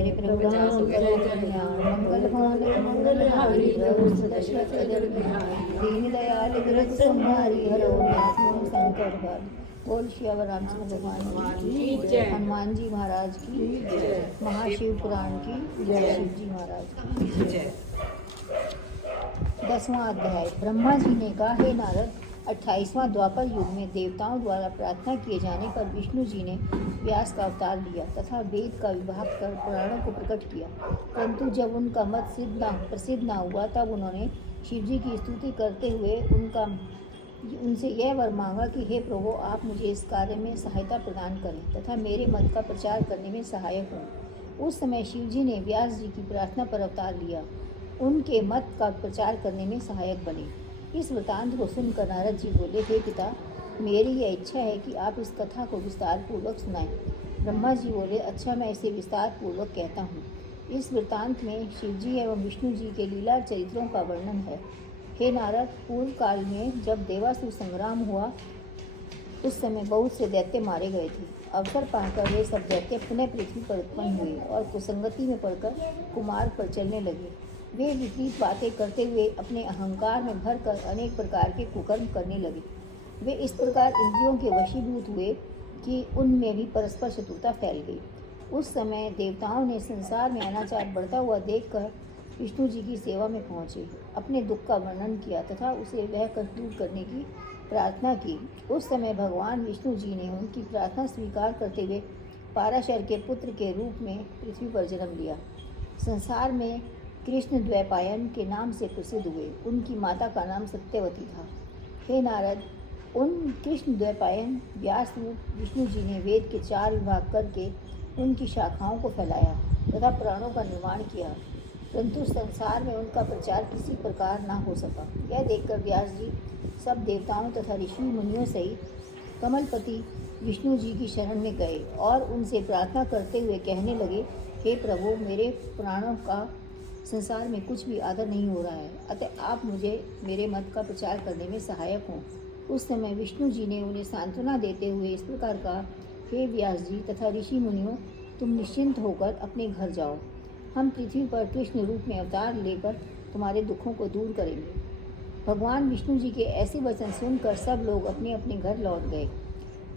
मेरे प्रभु राम करो कल्याण, मंगल हारी प्रभु दशरथ दीन दयाल ग्रह संहारी, हरो नाथ संकट हर। बोल श्यावर रामचंद्र भगवान की जय, हनुमान जी महाराज की जय, महाशिव पुराण की जय, शिव जी महाराज की जय। 10वां अध्याय। ब्रह्मा जी ने कहा, हे नारद, 28वां द्वापर युग में देवताओं द्वारा प्रार्थना किए जाने पर विष्णु जी ने व्यास का अवतार लिया तथा वेद का विभाग कर पुराणों को प्रकट किया। परंतु जब उनका मत प्रसिद्ध न हुआ, तब उन्होंने शिव जी की स्तुति करते हुए उनसे यह वर मांगा कि हे प्रभु, आप मुझे इस कार्य में सहायता प्रदान करें तथा मेरे मत का प्रचार करने में सहायक हों। उस समय शिव जी ने व्यास जी की प्रार्थना पर अवतार लिया, उनके मत का प्रचार करने में सहायक बने। इस वृतांत को सुनकर नारद जी बोले, हे पिता, मेरी यह इच्छा है कि आप इस कथा को विस्तार पूर्वक सुनाएं। ब्रह्मा जी बोले, अच्छा, मैं इसे विस्तार पूर्वक कहता हूँ। इस वृतांत में शिव जी एवं विष्णु जी के लीला चरित्रों का वर्णन है। हे नारद, पूर्व काल में जब देवासुर संग्राम हुआ, उस समय बहुत से दैत्य मारे गए थे। अवसर पाकर वे सब दैत्य पुनः पृथ्वी पर उत्पन्न हुए और कुसंगति में पड़कर कुमार्ग पर चलने लगे। वे विपरीत बातें करते हुए अपने अहंकार में भरकर अनेक प्रकार के कुकर्म करने लगे। वे इस प्रकार इंद्रियों के वशीभूत हुए कि उनमें भी परस्पर शत्रुता फैल गई। उस समय देवताओं ने संसार में अनाचार बढ़ता हुआ देखकर विष्णु जी की सेवा में पहुँचे, अपने दुख का वर्णन किया तथा उसे वह कष्ट दूर करने की प्रार्थना की। उस समय भगवान विष्णु जी ने उनकी प्रार्थना स्वीकार करते हुए पाराशर के पुत्र के रूप में पृथ्वी पर जन्म लिया। संसार में कृष्ण द्वैपायन के नाम से प्रसिद्ध हुए। उनकी माता का नाम सत्यवती था। हे नारद, उन कृष्ण द्वैपायन व्यास रूप विष्णु जी ने वेद के 4 विभाग करके उनकी शाखाओं को फैलाया तथा पुराणों का निर्माण किया, परंतु संसार में उनका प्रचार किसी प्रकार न हो सका। यह देखकर व्यास जी सब देवताओं तथा ऋषि मुनियों सहित कमलपति विष्णु जी की शरण में गए और उनसे प्रार्थना करते हुए कहने लगे, हे प्रभु, मेरे पुराणों का संसार में कुछ भी आदर नहीं हो रहा है, अतः आप मुझे मेरे मत का प्रचार करने में सहायक हों। उस समय विष्णु जी ने उन्हें सांत्वना देते हुए इस प्रकार कहा, हे व्यास जी तथा ऋषि मुनियों, तुम निश्चिंत होकर अपने घर जाओ। हम पृथ्वी पर कृष्ण रूप में अवतार लेकर तुम्हारे दुखों को दूर करेंगे। भगवान विष्णु जी के ऐसे वचन सुनकर सब लोग अपने अपने घर लौट गए।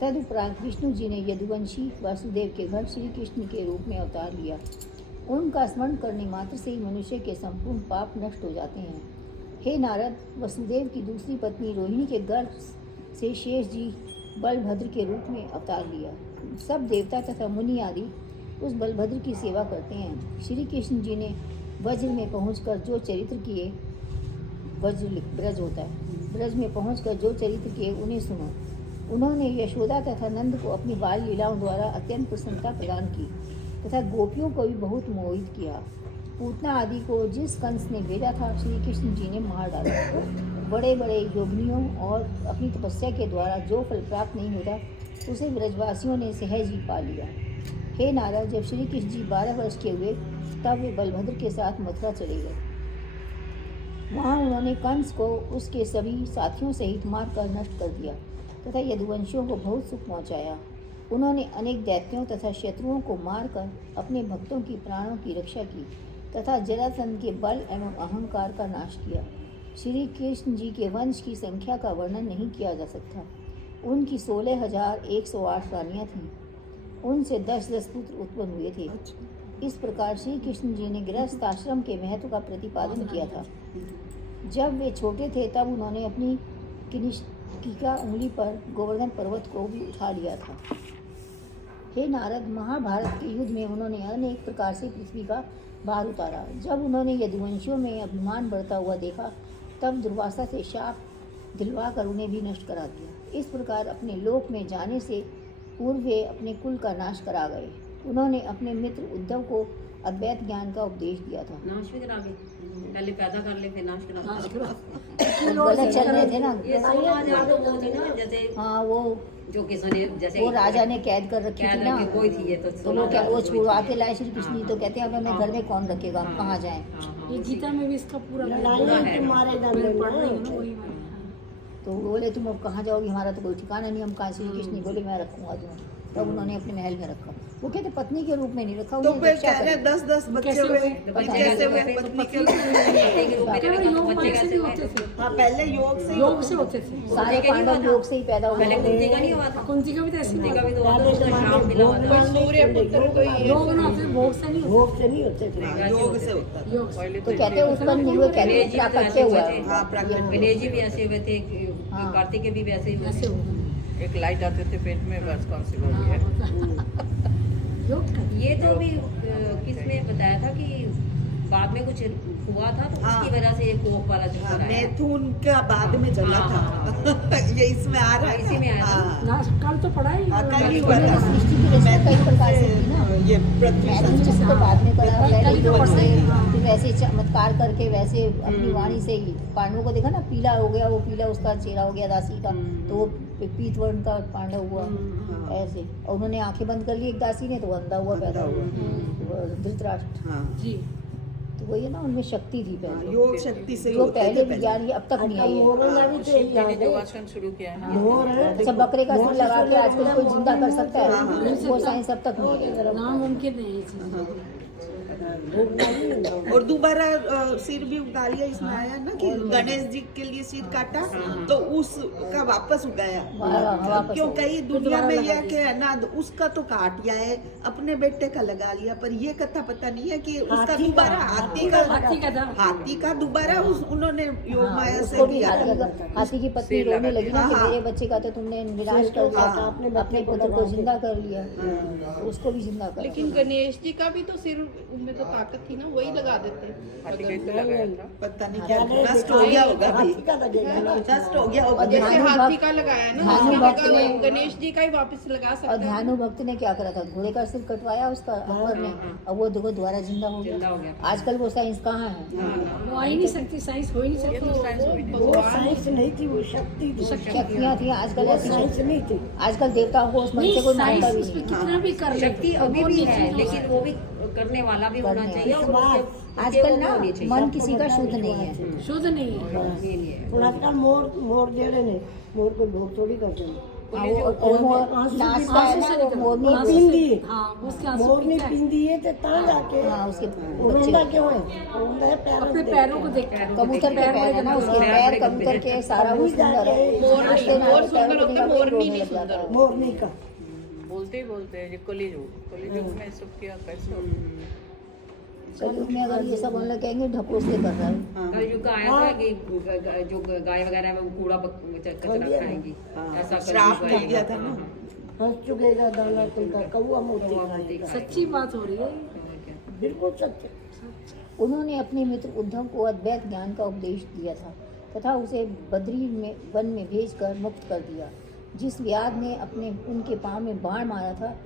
तदुपरांत विष्णु जी ने यदुवंशी वासुदेव के घर श्री कृष्ण के रूप में अवतार लिया। उनका स्मरण करने मात्र से ही मनुष्य के संपूर्ण पाप नष्ट हो जाते हैं। हे नारद, वसुदेव की दूसरी पत्नी रोहिणी के गर्भ से शेष जी बलभद्र के रूप में अवतार लिया। सब देवता तथा मुनि आदि उस बलभद्र की सेवा करते हैं। श्री कृष्ण जी ने वज्र में पहुंचकर जो चरित्र किए, वज्र ब्रज होता है, ब्रज में पहुंचकर जो चरित्र किए उन्हें सुनो। उन्होंने यशोदा तथा नंद को अपनी बाल लीलाओं द्वारा अत्यंत प्रसन्नता प्रदान की तथा गोपियों को भी बहुत मोहित किया। पूतना आदि को जिस कंस ने भेजा था, श्री कृष्ण जी ने मार डाला। बड़े बड़े योगिनियों और अपनी तपस्या के द्वारा जो फल प्राप्त नहीं होता, उसे ब्रजवासियों ने सहज ही पा लिया। हे नारद, जब श्री कृष्ण जी 12 वर्ष के हुए, तब वे बलभद्र के साथ मथुरा चले गए। वहाँ उन्होंने कंस को उसके सभी साथियों सहित मारकर नष्ट कर दिया तथा यदुवंशियों को बहुत सुख पहुँचाया। उन्होंने अनेक दैत्यों तथा शत्रुओं को मारकर अपने भक्तों की प्राणों की रक्षा की तथा जरासंध के बल एवं अहंकार का नाश किया। श्री कृष्ण जी के वंश की संख्या का वर्णन नहीं किया जा सकता। उनकी 16,108 रानियाँ थीं। उनसे 10-10 पुत्र उत्पन्न हुए थे। इस प्रकार श्री कृष्ण जी ने गृहस्थ आश्रम के महत्व का प्रतिपादन किया था। जब वे छोटे थे, तब उन्होंने अपनी कनिष्ठिका उंगली पर गोवर्धन पर्वत को भी उठा लिया था। हे नारद, महाभारत के युद्ध में उन्होंने अनेक प्रकार से पृथ्वी का भार उतारा। जब उन्होंने यदुवंशियों में अभिमान बढ़ता हुआ देखा, तब दुर्वासा से शाप दिलवाकर उन्हें भी नष्ट करा दिया। इस प्रकार अपने लोक में जाने से पूर्व वे अपने कुल का नाश करा गए। उन्होंने अपने मित्र उद्धव को अद्वैत ज्ञान का उपदेश दिया था। नाश भी करा गए, पहले पैदा कर ले फिर नाश करा। गलत चल रहे थे ना। ये 16,000 तो वो थी ना, जैसे हाँ, वो जो किसी ने जैसे वो राजा ने कैद कर रखी थी ना, कोई थी ये तो वो क्या वो छुड़वा के लाए श्री कृष्ण जी। तो कहते हैं अब हमें घर में कौन रखेगा, हम कहाँ जाएं। ये गीता में भी इसका पूरा तो बोले तुम अब कहाँ जाओगी, हमारा तो कोई ठिकाना नहीं, हम कहाँ। श्री कृष्ण बोले मैं रखूँगा तुम्हें। तब उन्होंने अपने महल में रखा। वो कहते पत्नी के रूप में नहीं रखा, तो उन्हें फिर रक्षा कह रहे करें। 10-10 बच्चे कैसे हुए, हुए? फिर कैसे हुए पत्नी के पति के रूप में केवल रखा तो योग बच्चे माया से कैसे ही हुए? होते थे, हाँ पहले योग से योग से होते थे। सारे कुंती का नहीं पांडव हुआ था? योग से ही पैदा हुए पहले थे। कुंती का नहीं हुआ था? कुंती का भी तो ऐसे कुंती हुआ का भी तो हुआ था, उसको श्राप मिला हुआ था। सूर्य पुत्र कोई योग ना होते, भोग से नहीं होते। भोग से नहीं होते थे। हाँ, योग से होता था। योग से। तो कहते हैं उत्पन्न नहीं हुए, कहते गणेश हैं जी भी तो प्राकट्य ऐसे हुआ हुए है। थे। हाँ प्राकृतिक गणेश जी भी ऐसे हुए थे, हाँ। कार्तिक के भी वैसे ही हुए ऐसे थे। हुआ। एक लाइट आते थे पेट में, बस कॉन्सिबल हो गया। योग का ये तो भी किसने बताया था कि बाद में कुछ हुआ था तो हाँ। उसकी वजह से ये कोप वाला हाँ, चक्कर आया। मैथुन का बाद में चला हाँ, था ये इसमें आ रहा है इसी में आया था। हाँ। ना कल तो पढ़ा ही हाँ, कल ही हुआ हुआ था। सृष्टि की रचना कई प्रकार से की ना। ये पृथ्वी मैथुन से- जिसको बाद में करा गया कल ही तो योग से, पढ़ा है। फिर वैसे चमत्कार करके वैसे अपनी वाणी से ही पांडवों को देखा ना, पीला हो गया, वो पीला उसका चेहरा हो गया दासी का, तो वो पीत वर्ण का पांडव हुआ ऐसे। और उन्होंने आंखें बंद कर ली एक दासी ने, तो वो अंधा हुआ पैदा हुआ धृतराष्ट्र। हाँ जी। तो वही है ना, उनमें शक्ति थी हाँ, पहले, योग शक्ति से ही जो होते पहले थे पहले। विज्ञान ये अब तक नहीं आई है। मोरों ने भी तो यही शिव जी ने याद है। योगासन शुरू किया है। मोर है, अच्छा, बकरे का सुर लगा के आजकल कोई जिंदा कर सकता है, हाँ, हाँ। वो साइंस अब तक नहीं है। नामुमकिन है ये चीज। और दोबारा सिर भी उगा लिया, इसमें आया ना कि गणेश जी के लिए सिर काटा तो उसका वापस उगाया। वापस क्यों कई दुनिया में यह कि है ना उसका तो काट दिया है, अपने बेटे का लगा लिया, पर ये कथा पता नहीं है कि उसका हाथी का- दोबारा हाथी का था। हाथी का दोबारा उन्होंने योग हाँ, माया से उसको भी किया हाथी था। का- हाथी की पत्नी सिर रोने लगा लगी ना कि हाँ, मेरे बच्चे का तो तुमने विनाश कर दिया, हाँ, अपने पुत्र को जिंदा कर लिया, तो उसको भी जिंदा कर लेकिन गणेश जी का भी तो सिर में तो ताकत थी ना, वही लगा देते। हाथी का इतना लगाया था। पता नहीं क्या नष्ट हो गया होगा अभी, हाथी का लगेगा ना। नष्ट हो गया होगा। और जैसे ध्यानु हाथी भक्त- का लगाया ना, ध्यानु उसी भक्त जगह ने- गणेश जी का ही वापस लगा और सकते हैं। ध्यानु भक्त ने क्या करा था, घोड़े का सिर कटवाया उसका अकबर ने, और वो देखो दोबारा जिंदा हो जिंदा हो गया। गया। आजकल वो साइंस कहाँ है? वो आ ही नहीं सकती, साइंस हो ही नहीं ये तो साइंस हुई सकती। नहीं। भगवान साइंस नहीं थी, वो शक्ति थी। शक्तियाँ थी आजकल ऐसी, साइंस नहीं थी। आजकल देवताओं को उस मन से कोई मानता भी साइंस नहीं। कितना भी कर ले, शक्ति अभी भी है, लेकिन वो भी करने वाला भी होना करने चाहिए और उसके आजकल वो भी ना होनी चाहिए। मन किसी का शुद्ध नहीं है। शुद्ध नहीं है। ये नहीं है। ਹੁਣ ਅੱਜ ਕੱਲ੍ਹ मोर जेड़े ने मोर को लोग थोड़ी करते हैं। हाँ, वो नाचता है ना, वो मोरनी आंसू से- पींदी हाँ, उसके आंसू मोरनी पीता है। पींदी है तो ता जाके हाँ, उसके रोंदा बच्चे क्यों है? रोंदा है पैरों अपने से पैरों को देख कर कबूतर के पैर है ना, उसके पैर कबूतर के सारा वो सुंदर है। मोर नाचते नहीं, नाचते मोर सुंदर पैरों को होते, देखा तो मोरनी रोने नहीं लग जाता है। मोरनी का बोलते ही बोलते हैं ये कलियुग में सब किया कैसे होता? कलयुग में अगर ये सब हम लोग कहेंगे ढपोस के कर रहा है। हाँ। कलयुग का आया था कि जो गाय वगैरह है वो कूड़ा कचरा खाएंगी, हाँ, ऐसा श्राप कलयुग मिल आएगा। गया था ना। हंस चुकेगा दाना तुमका कौआ मोती खाएगा। सच्ची बात हो रही है। बिल्कुल सत्य। उन्होंने अपने मित्र उद्धव को अद्वैत ज्ञान का उपदेश दिया था तथा उसे बद्री में वन में भेजकर मुक्त कर दिया। जिस व्याध ने उनके पांव में बाण मारा था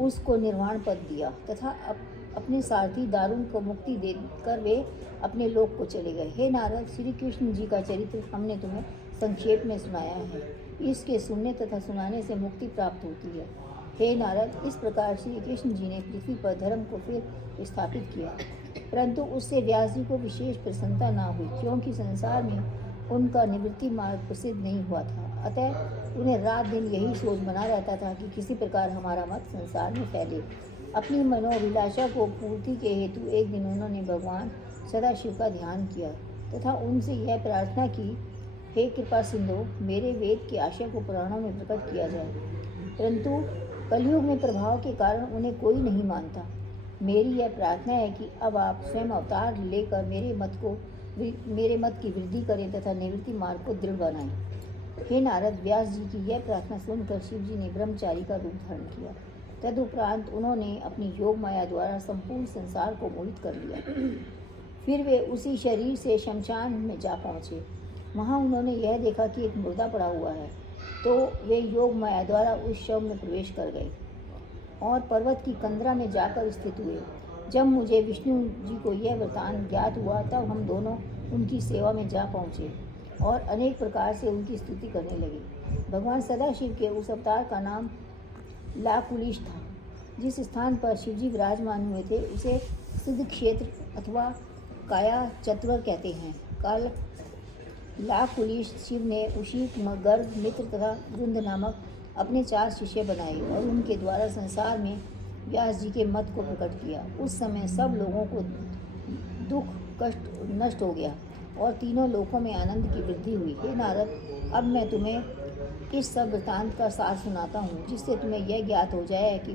उसको निर्वाण पद दिया तथा अपने सारथी दारुण को मुक्ति देकर वे अपने लोक को चले गए। हे नारद, श्री कृष्ण जी का चरित्र हमने तुम्हें संक्षेप में सुनाया है। इसके सुनने तथा सुनाने से मुक्ति प्राप्त होती है। हे नारद, इस प्रकार श्री कृष्ण जी ने पृथ्वी पर धर्म को फिर स्थापित किया, परंतु उससे व्यास जी को विशेष प्रसन्नता न हुई, क्योंकि संसार में उनका निवृत्ति मार्ग प्रसिद्ध नहीं हुआ था। अतः उन्हें रात दिन यही सोच बना रहता था कि किसी प्रकार हमारा मत संसार में फैले। अपनी मनोभिलाषा को पूर्ति के हेतु एक दिन उन्होंने भगवान सदाशिव का ध्यान किया तथा उनसे यह प्रार्थना की, हे कृपा सिंधु, मेरे वेद के आशय को पुराणों में प्रकट किया जाए, परंतु कलयुग में प्रभाव के कारण उन्हें कोई नहीं मानता। मेरी यह प्रार्थना है कि अब आप स्वयं अवतार लेकर मेरे मत की वृद्धि करें तथा निवृत्ति मार्ग को दृढ़ बनाएं। हे नारद, व्यास जी की यह प्रार्थना सुनकर शिव जी ने ब्रह्मचारी का रूप धारण किया। तदुपरांत उन्होंने अपनी योग माया द्वारा संपूर्ण संसार को मोहित कर लिया। फिर वे उसी शरीर से शमशान में जा पहुँचे। वहाँ उन्होंने यह देखा कि एक मुर्दा पड़ा हुआ है, तो वे योग माया द्वारा उस शव में प्रवेश कर गए और पर्वत की कंदरा में जाकर स्थित हुए। जब मुझे विष्णु जी को यह वृतांत ज्ञात हुआ तब हम दोनों उनकी सेवा में जा पहुँचे और अनेक प्रकार से उनकी स्तुति करने लगे। भगवान सदाशिव के उस अवतार का नाम लाकुलिश था। जिस स्थान पर शिवजी विराजमान हुए थे उसे सिद्ध क्षेत्र अथवा काया चतुर कहते हैं। काल लाकुलिश शिव ने उशीक, गर्ग, मित्र तथा वृंद नामक अपने 4 शिष्य बनाए और उनके द्वारा संसार में व्यास जी के मत को प्रकट किया। उस समय सब लोगों को दुख कष्ट नष्ट हो गया और तीनों लोकों में आनंद की वृद्धि हुई। हे नारद, अब मैं तुम्हें इस सब वृतांत का सार सुनाता हूँ, जिससे तुम्हें यह ज्ञात हो जाए कि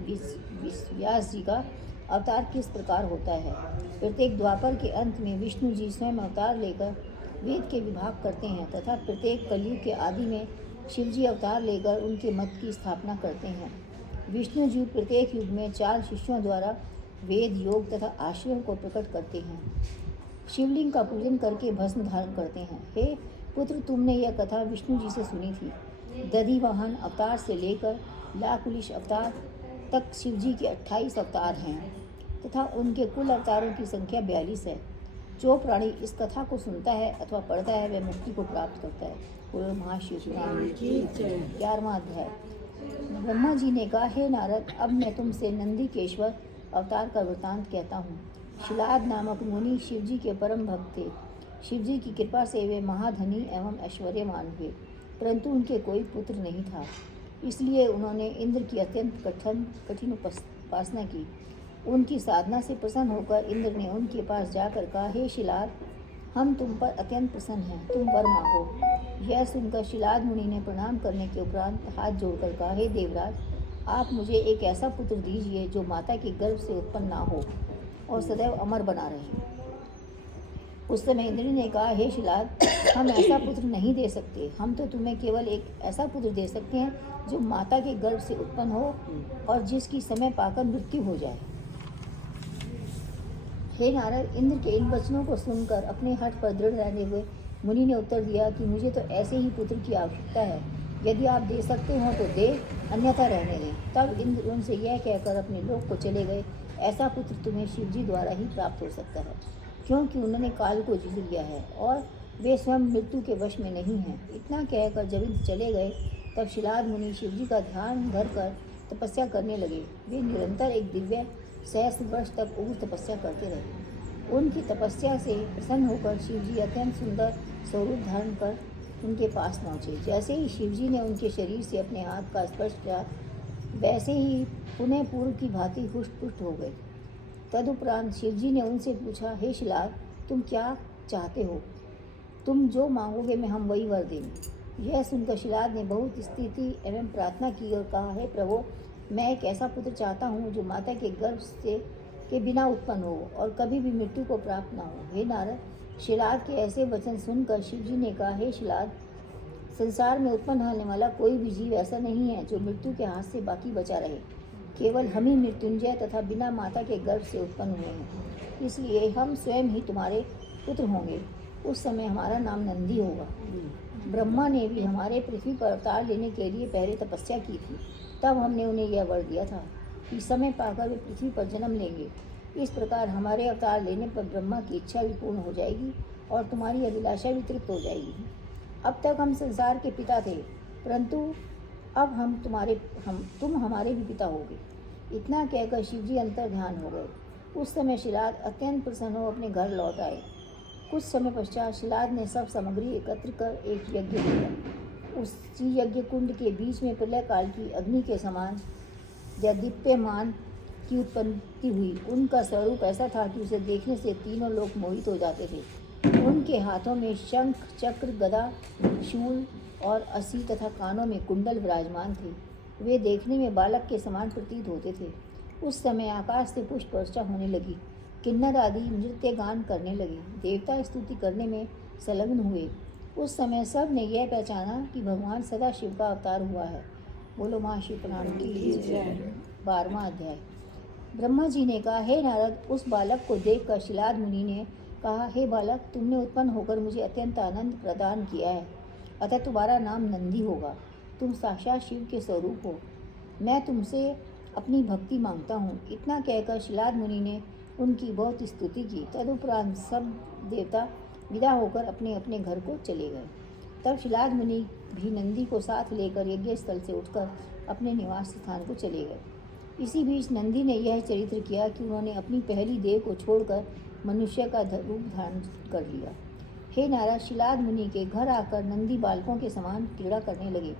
व्यास जी का अवतार किस प्रकार होता है। प्रत्येक द्वापर के अंत में विष्णु जी स्वयं अवतार लेकर वेद के विभाग करते हैं तथा प्रत्येक कलयुग के आदि में शिव जी अवतार लेकर उनके मत की स्थापना करते हैं। विष्णु जी प्रत्येक युग में 4 शिष्यों द्वारा वेद, योग तथा आश्रयों को प्रकट करते हैं। शिवलिंग का पूजन करके भस्म धारण करते हैं। हे पुत्र, तुमने यह कथा विष्णु जी से सुनी थी। दधिवाहन अवतार से लेकर लाकुलिश अवतार तक शिव जी के 28 अवतार हैं तथा उनके कुल अवतारों की संख्या 42 है। जो प्राणी इस कथा को सुनता है अथवा पढ़ता है वह मुक्ति को प्राप्त करता है। बोलो महाशिव पुराण की 11वां अध्याय। ब्रह्मा जी ने कहा, हे नारद, अब मैं तुमसे नंदीकेश्वर अवतार का वृतांत कहता हूँ। शिलाद नामक मुनि शिव जी के परम भक्त थे। शिव जी की कृपा से वे महाधनी एवं ऐश्वर्यवान हुए, परंतु उनके कोई पुत्र नहीं था। इसलिए उन्होंने इंद्र की अत्यंत कठिन उपासना की। उनकी साधना से प्रसन्न होकर इंद्र ने उनके पास जाकर कहा, हे शिलाद, हम तुम पर अत्यंत प्रसन्न हैं, तुम वर मांगो। यह सुनकर शिलाद मुनि ने प्रणाम करने के उपरांत हाथ जोड़कर कहा, हे देवराज, आप मुझे एक ऐसा पुत्र दीजिए जो माता के गर्भ से उत्पन्न ना हो और सदैव अमर बना रहे। उस समय इंद्र ने कहा, हे शिलाद, हम ऐसा पुत्र नहीं दे सकते। हम तो तुम्हें केवल एक ऐसा पुत्र दे सकते हैं जो माता के गर्भ से उत्पन्न हो और जिसकी समय पाकर मृत्यु हो जाए। हे नारद, इंद्र के इन वचनों को सुनकर अपने हठ पर दृढ़ रहने हुए मुनि ने उत्तर दिया कि मुझे तो ऐसे ही पुत्र की आवश्यकता है। यदि आप दे सकते हो तो दे, अन्यथा रहने दें। तब इंद्र उनसे यह कहकर अपने लोक को चले गए। ऐसा पुत्र तुम्हें शिव जी द्वारा ही प्राप्त हो सकता है, क्योंकि उन्होंने काल को जीत लिया है और वे स्वयं मृत्यु के वश में नहीं हैं। इतना कहकर जब इंद्र चले गए तब शिलाद मुनि शिव जी का ध्यान धरकर तपस्या करने लगे। वे निरंतर एक दिव्य सहस्त्र वर्ष तक उग्र तपस्या करते रहे। उनकी तपस्या से प्रसन्न होकर शिव जी अत्यंत सुंदर स्वरूप धारण कर उनके पास पहुँचे। जैसे ही शिव जी ने उनके शरीर से अपने हाथ का स्पर्श किया, वैसे ही पुनः पूर्व की भांति हुष्ट पुष्ट हो गए। तदुपरांत शिव जी ने उनसे पूछा, हे शिलाद, तुम क्या चाहते हो? तुम जो मांगोगे मैं हम वही वर देंगे। यह सुनकर शिलाद ने बहुत स्तुति एवं प्रार्थना की और कहा, हे प्रभु, मैं एक ऐसा पुत्र चाहता हूँ जो माता के गर्भ से के बिना उत्पन्न हो और कभी भी मृत्यु को प्राप्त न हो। हे नारद, शिलाद के ऐसे वचन सुनकर शिव जी ने कहा, हे शिलाद, संसार में उत्पन्न होने वाला कोई भी जीव ऐसा नहीं है जो मृत्यु के हाथ से बाकी बचा रहे। केवल हम ही मृत्युंजय तथा बिना माता के गर्भ से उत्पन्न हुए हैं, इसलिए हम स्वयं ही तुम्हारे पुत्र होंगे। उस समय हमारा नाम नंदी होगा। ब्रह्मा ने भी हमारे पृथ्वी पर अवतार लेने के लिए पहले तपस्या की थी, तब हमने उन्हें यह वर दिया था कि समय पाकर वे पृथ्वी पर जन्म लेंगे। इस प्रकार हमारे अवतार लेने पर ब्रह्मा की इच्छा भी पूर्ण हो जाएगी और तुम्हारी अभिलाषा भी तृप्त हो जाएगी। अब तक हम संसार के पिता थे, परंतु अब तुम हमारे भी पिता होगे। इतना कहकर शिव जी अंतर ध्यान हो गए। उस समय शिलाद अत्यंत प्रसन्न हो अपने घर लौट आए। कुछ समय पश्चात शिलाद ने सब सामग्री एकत्र कर एक यज्ञ किया। उसी यज्ञ कुंड के बीच में प्रलय काल की अग्नि के समान दीप्यमान की उत्पत्ति हुई। उनका स्वरूप ऐसा था कि उसे देखने से तीनों लोग मोहित हो जाते थे। उनके हाथों में शंख, चक्र, गदा, शूल और अस्सी तथा कानों में कुंडल विराजमान थे। वे देखने में बालक के समान प्रतीत होते थे। उस समय आकाश से पुष्प वर्षा होने लगी। किन्नर आदि नृत्य गान करने लगे। देवता स्तुति करने में संलग्न हुए। उस समय सब ने यह पहचाना कि भगवान सदा शिव का अवतार हुआ है। बोलो महाशिव पुराण की जय। 12वां अध्याय। ब्रह्मा जी ने कहा, हे नारद, उस बालक को देखकर शिलाद मुनि ने कहा, हे बालक, तुमने उत्पन्न होकर मुझे अत्यंत आनंद प्रदान किया है, अतः तुम्हारा नाम नंदी होगा। तुम साक्षात शिव के स्वरूप हो। मैं तुमसे अपनी भक्ति मांगता हूँ। इतना कहकर शिलाद मुनि ने उनकी बहुत स्तुति की। तदुपरांत सब देवता विदा होकर अपने अपने घर को चले गए। तब शिलाद मुनि भी नंदी को साथ लेकर यज्ञ स्थल से उठकर अपने निवास स्थान को चले गए। इसी बीच नंदी ने यह चरित्र किया कि उन्होंने अपनी पहली देह को छोड़कर मनुष्य का रूप धारण कर लिया। हे नारद, शिलाद मुनि के घर आकर नंदी बालकों के समान क्रीड़ा करने लगे।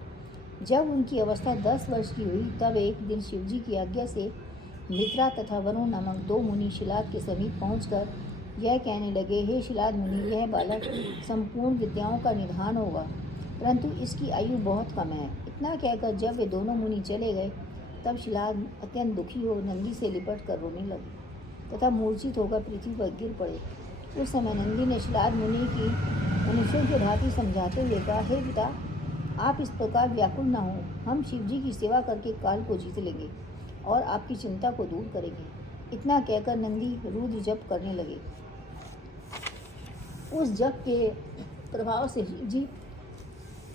जब उनकी अवस्था 10 वर्ष की हुई तब एक दिन शिवजी की आज्ञा से मित्रा तथा वरुण नामक 2 मुनि शिलाद के समीप पहुंचकर यह कहने लगे, हे शिलाद मुनि, यह बालक संपूर्ण विद्याओं का निधान होगा, परंतु इसकी आयु बहुत कम है। इतना कहकर जब वे दोनों मुनि चले गए, तब शिलाद अत्यंत दुखी हो नंदी से लिपट कर रोने लगे तथा मूर्छित होकर पृथ्वी पर गिर पड़े। उस समय नंदी ने शिलाद मुनि की मनुष्यों की भांति समझाते हुए कहा, हे पिता, आप इस प्रकार व्याकुल न हो, हम शिवजी की सेवा करके काल को जीत लेंगे और आपकी चिंता को दूर करेंगे। इतना कहकर नंदी रुद्र जप करने लगे। उस जप के प्रभाव से शिवजी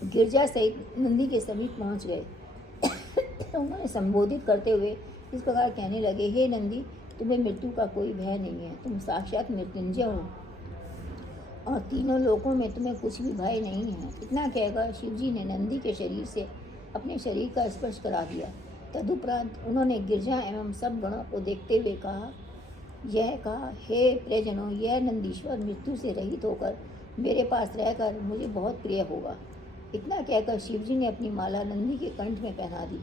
गिरजा सहित नंदी के समीप पहुंच गए। उन्होंने संबोधित करते हुए इस प्रकार कहने लगे, हे नंदी, तुम्हें मृत्यु का कोई भय नहीं है, तुम साक्षात मृत्युंजय हो और तीनों लोकों में तुम्हें कुछ भी भय नहीं है। इतना कहकर शिवजी ने नंदी के शरीर से अपने शरीर का स्पर्श करा दिया। तदुपरांत उन्होंने गिरजा एवं सब गणों को देखते हुए कहा, हे प्रियजनों, यह नंदीश्वर मृत्यु से रहित होकर मेरे पास रहकर मुझे बहुत प्रिय होगा। इतना कहकर शिवजी ने अपनी माला नंदी के कंठ में पहना दी।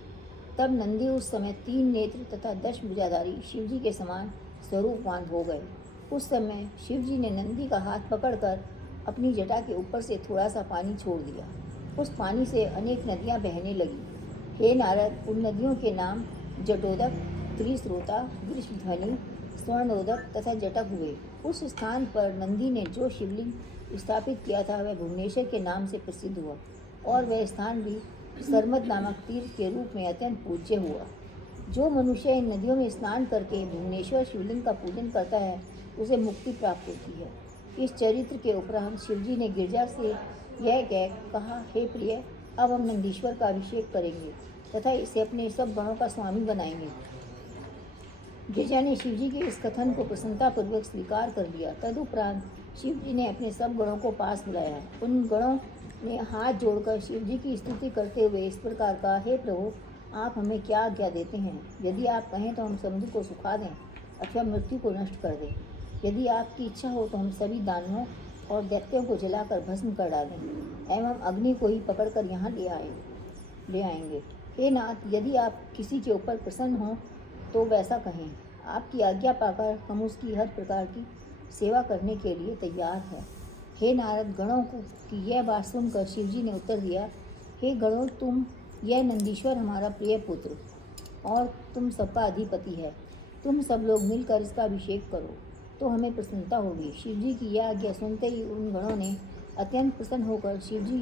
तब नंदी उस समय 3 नेत्र तथा 10 भुजाधारी शिवजी के समान स्वरूपवान हो गए। उस समय शिवजी ने नंदी का हाथ पकड़कर अपनी जटा के ऊपर से थोड़ा सा पानी छोड़ दिया। उस पानी से अनेक नदियां बहने लगी। हे नारद, उन नदियों के नाम जटोदक, त्रिस्रोता, वृषध्वनि, स्वर्णोदक तथा जटक हुए। उस स्थान पर नंदी ने जो शिवलिंग स्थापित किया था वह भुवनेश्वर के नाम से प्रसिद्ध हुआ और वह स्थान भी सरमद नामक तीर्थ के रूप में अत्यंत पूज्य हुआ। जो मनुष्य इन नदियों में स्नान करके भुवनेश्वर शिवलिंग का पूजन करता है उसे मुक्ति प्राप्त होती है। इस चरित्र के उपरांत शिवजी ने गिरजा से यह कहा, हे प्रिय, अब हम नंदीश्वर का अभिषेक करेंगे तथा इसे अपने सब गणों का स्वामी बनाएंगे। गिरजा ने शिवजी के इस कथन को प्रसन्नतापूर्वक स्वीकार कर लिया। तदुपरांत शिवजी ने अपने सब गणों को पास बुलाया। उन गणों ने हाथ जोड़कर शिवजी की स्तुति करते हुए इस प्रकार कहा, हे प्रभु, आप हमें क्या आज्ञा देते हैं? यदि आप कहें तो हम समुद्र को सुखा दें अथवा मृत्यु को नष्ट कर दें। यदि आपकी इच्छा हो तो हम सभी दानवों और दैत्यों को जलाकर भस्म कर डालें एवं अग्नि को ही पकड़कर यहाँ ले आएंगे। हे नाथ, यदि आप किसी के ऊपर प्रसन्न हों तो वैसा कहें। आपकी आज्ञा पाकर हम उसकी हर प्रकार की सेवा करने के लिए तैयार हैं। हे नारद, गणों की यह बात सुनकर शिवजी ने उत्तर दिया, हे गणों, तुम यह नंदीश्वर हमारा प्रिय पुत्र और तुम सबका अधिपति है। तुम सब लोग मिलकर इसका अभिषेक करो तो हमें प्रसन्नता होगी। शिवजी की यह आज्ञा सुनते ही उन गणों ने अत्यंत प्रसन्न होकर शिवजी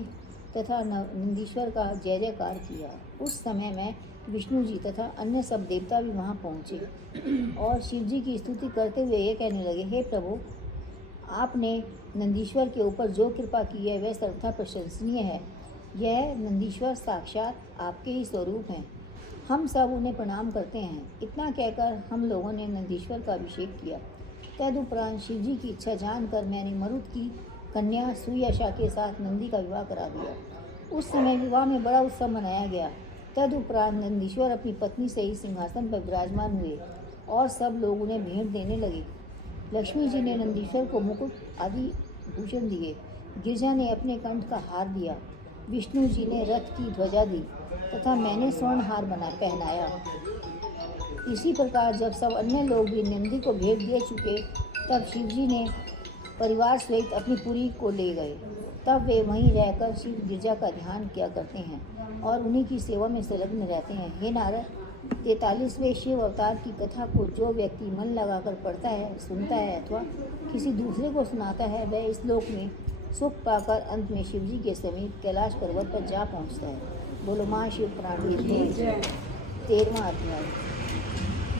तथा नंदीश्वर का जय जयकार किया। उस समय में विष्णु जी तथा अन्य सब देवता भी वहाँ पहुँचे और शिवजी की स्तुति करते हुए ये कहने लगे, हे प्रभु, आपने नंदीश्वर के ऊपर जो कृपा की है वह सर्वथा प्रशंसनीय है। यह नंदीश्वर साक्षात आपके ही स्वरूप हैं। हम सब उन्हें प्रणाम करते हैं। इतना कहकर हम लोगों ने नंदीश्वर का अभिषेक किया। तदुपरांत शिवजी की इच्छा जानकर मैंने मरुत की कन्या सुयशा के साथ नंदी का विवाह करा दिया। उस समय विवाह में बड़ा उत्सव मनाया गया। तदुपरांत नंदीश्वर अपनी पत्नी से ही सिंहासन पर विराजमान हुए और सब लोग उन्हें भेंट देने लगे। लक्ष्मी जी ने नंदीश्वर को मुकुट आदि भूषण दिए। गिरजा ने अपने कंठ का हार दिया। विष्णु जी ने रथ की ध्वजा दी तथा मैंने स्वर्ण हार पहनाया। इसी प्रकार जब सब अन्य लोग भी नंदी को भेंट दे चुके तब शिवजी ने परिवार सहित अपनी पुरी को ले गए। तब वे वहीं रहकर शिव गिरजा का ध्यान किया करते हैं और उन्हीं की सेवा में संलग्न रहते हैं। हे नारद, 43वें शिव अवतार की कथा को जो व्यक्ति मन लगाकर पढ़ता है, सुनता है अथवा किसी दूसरे को सुनाता है, वह इस लोक में सुख पाकर अंत में शिवजी के समीप कैलाश पर्वत पर जा पहुंचता है। बोलो माँ शिव पुराण की 13वां अध्याय।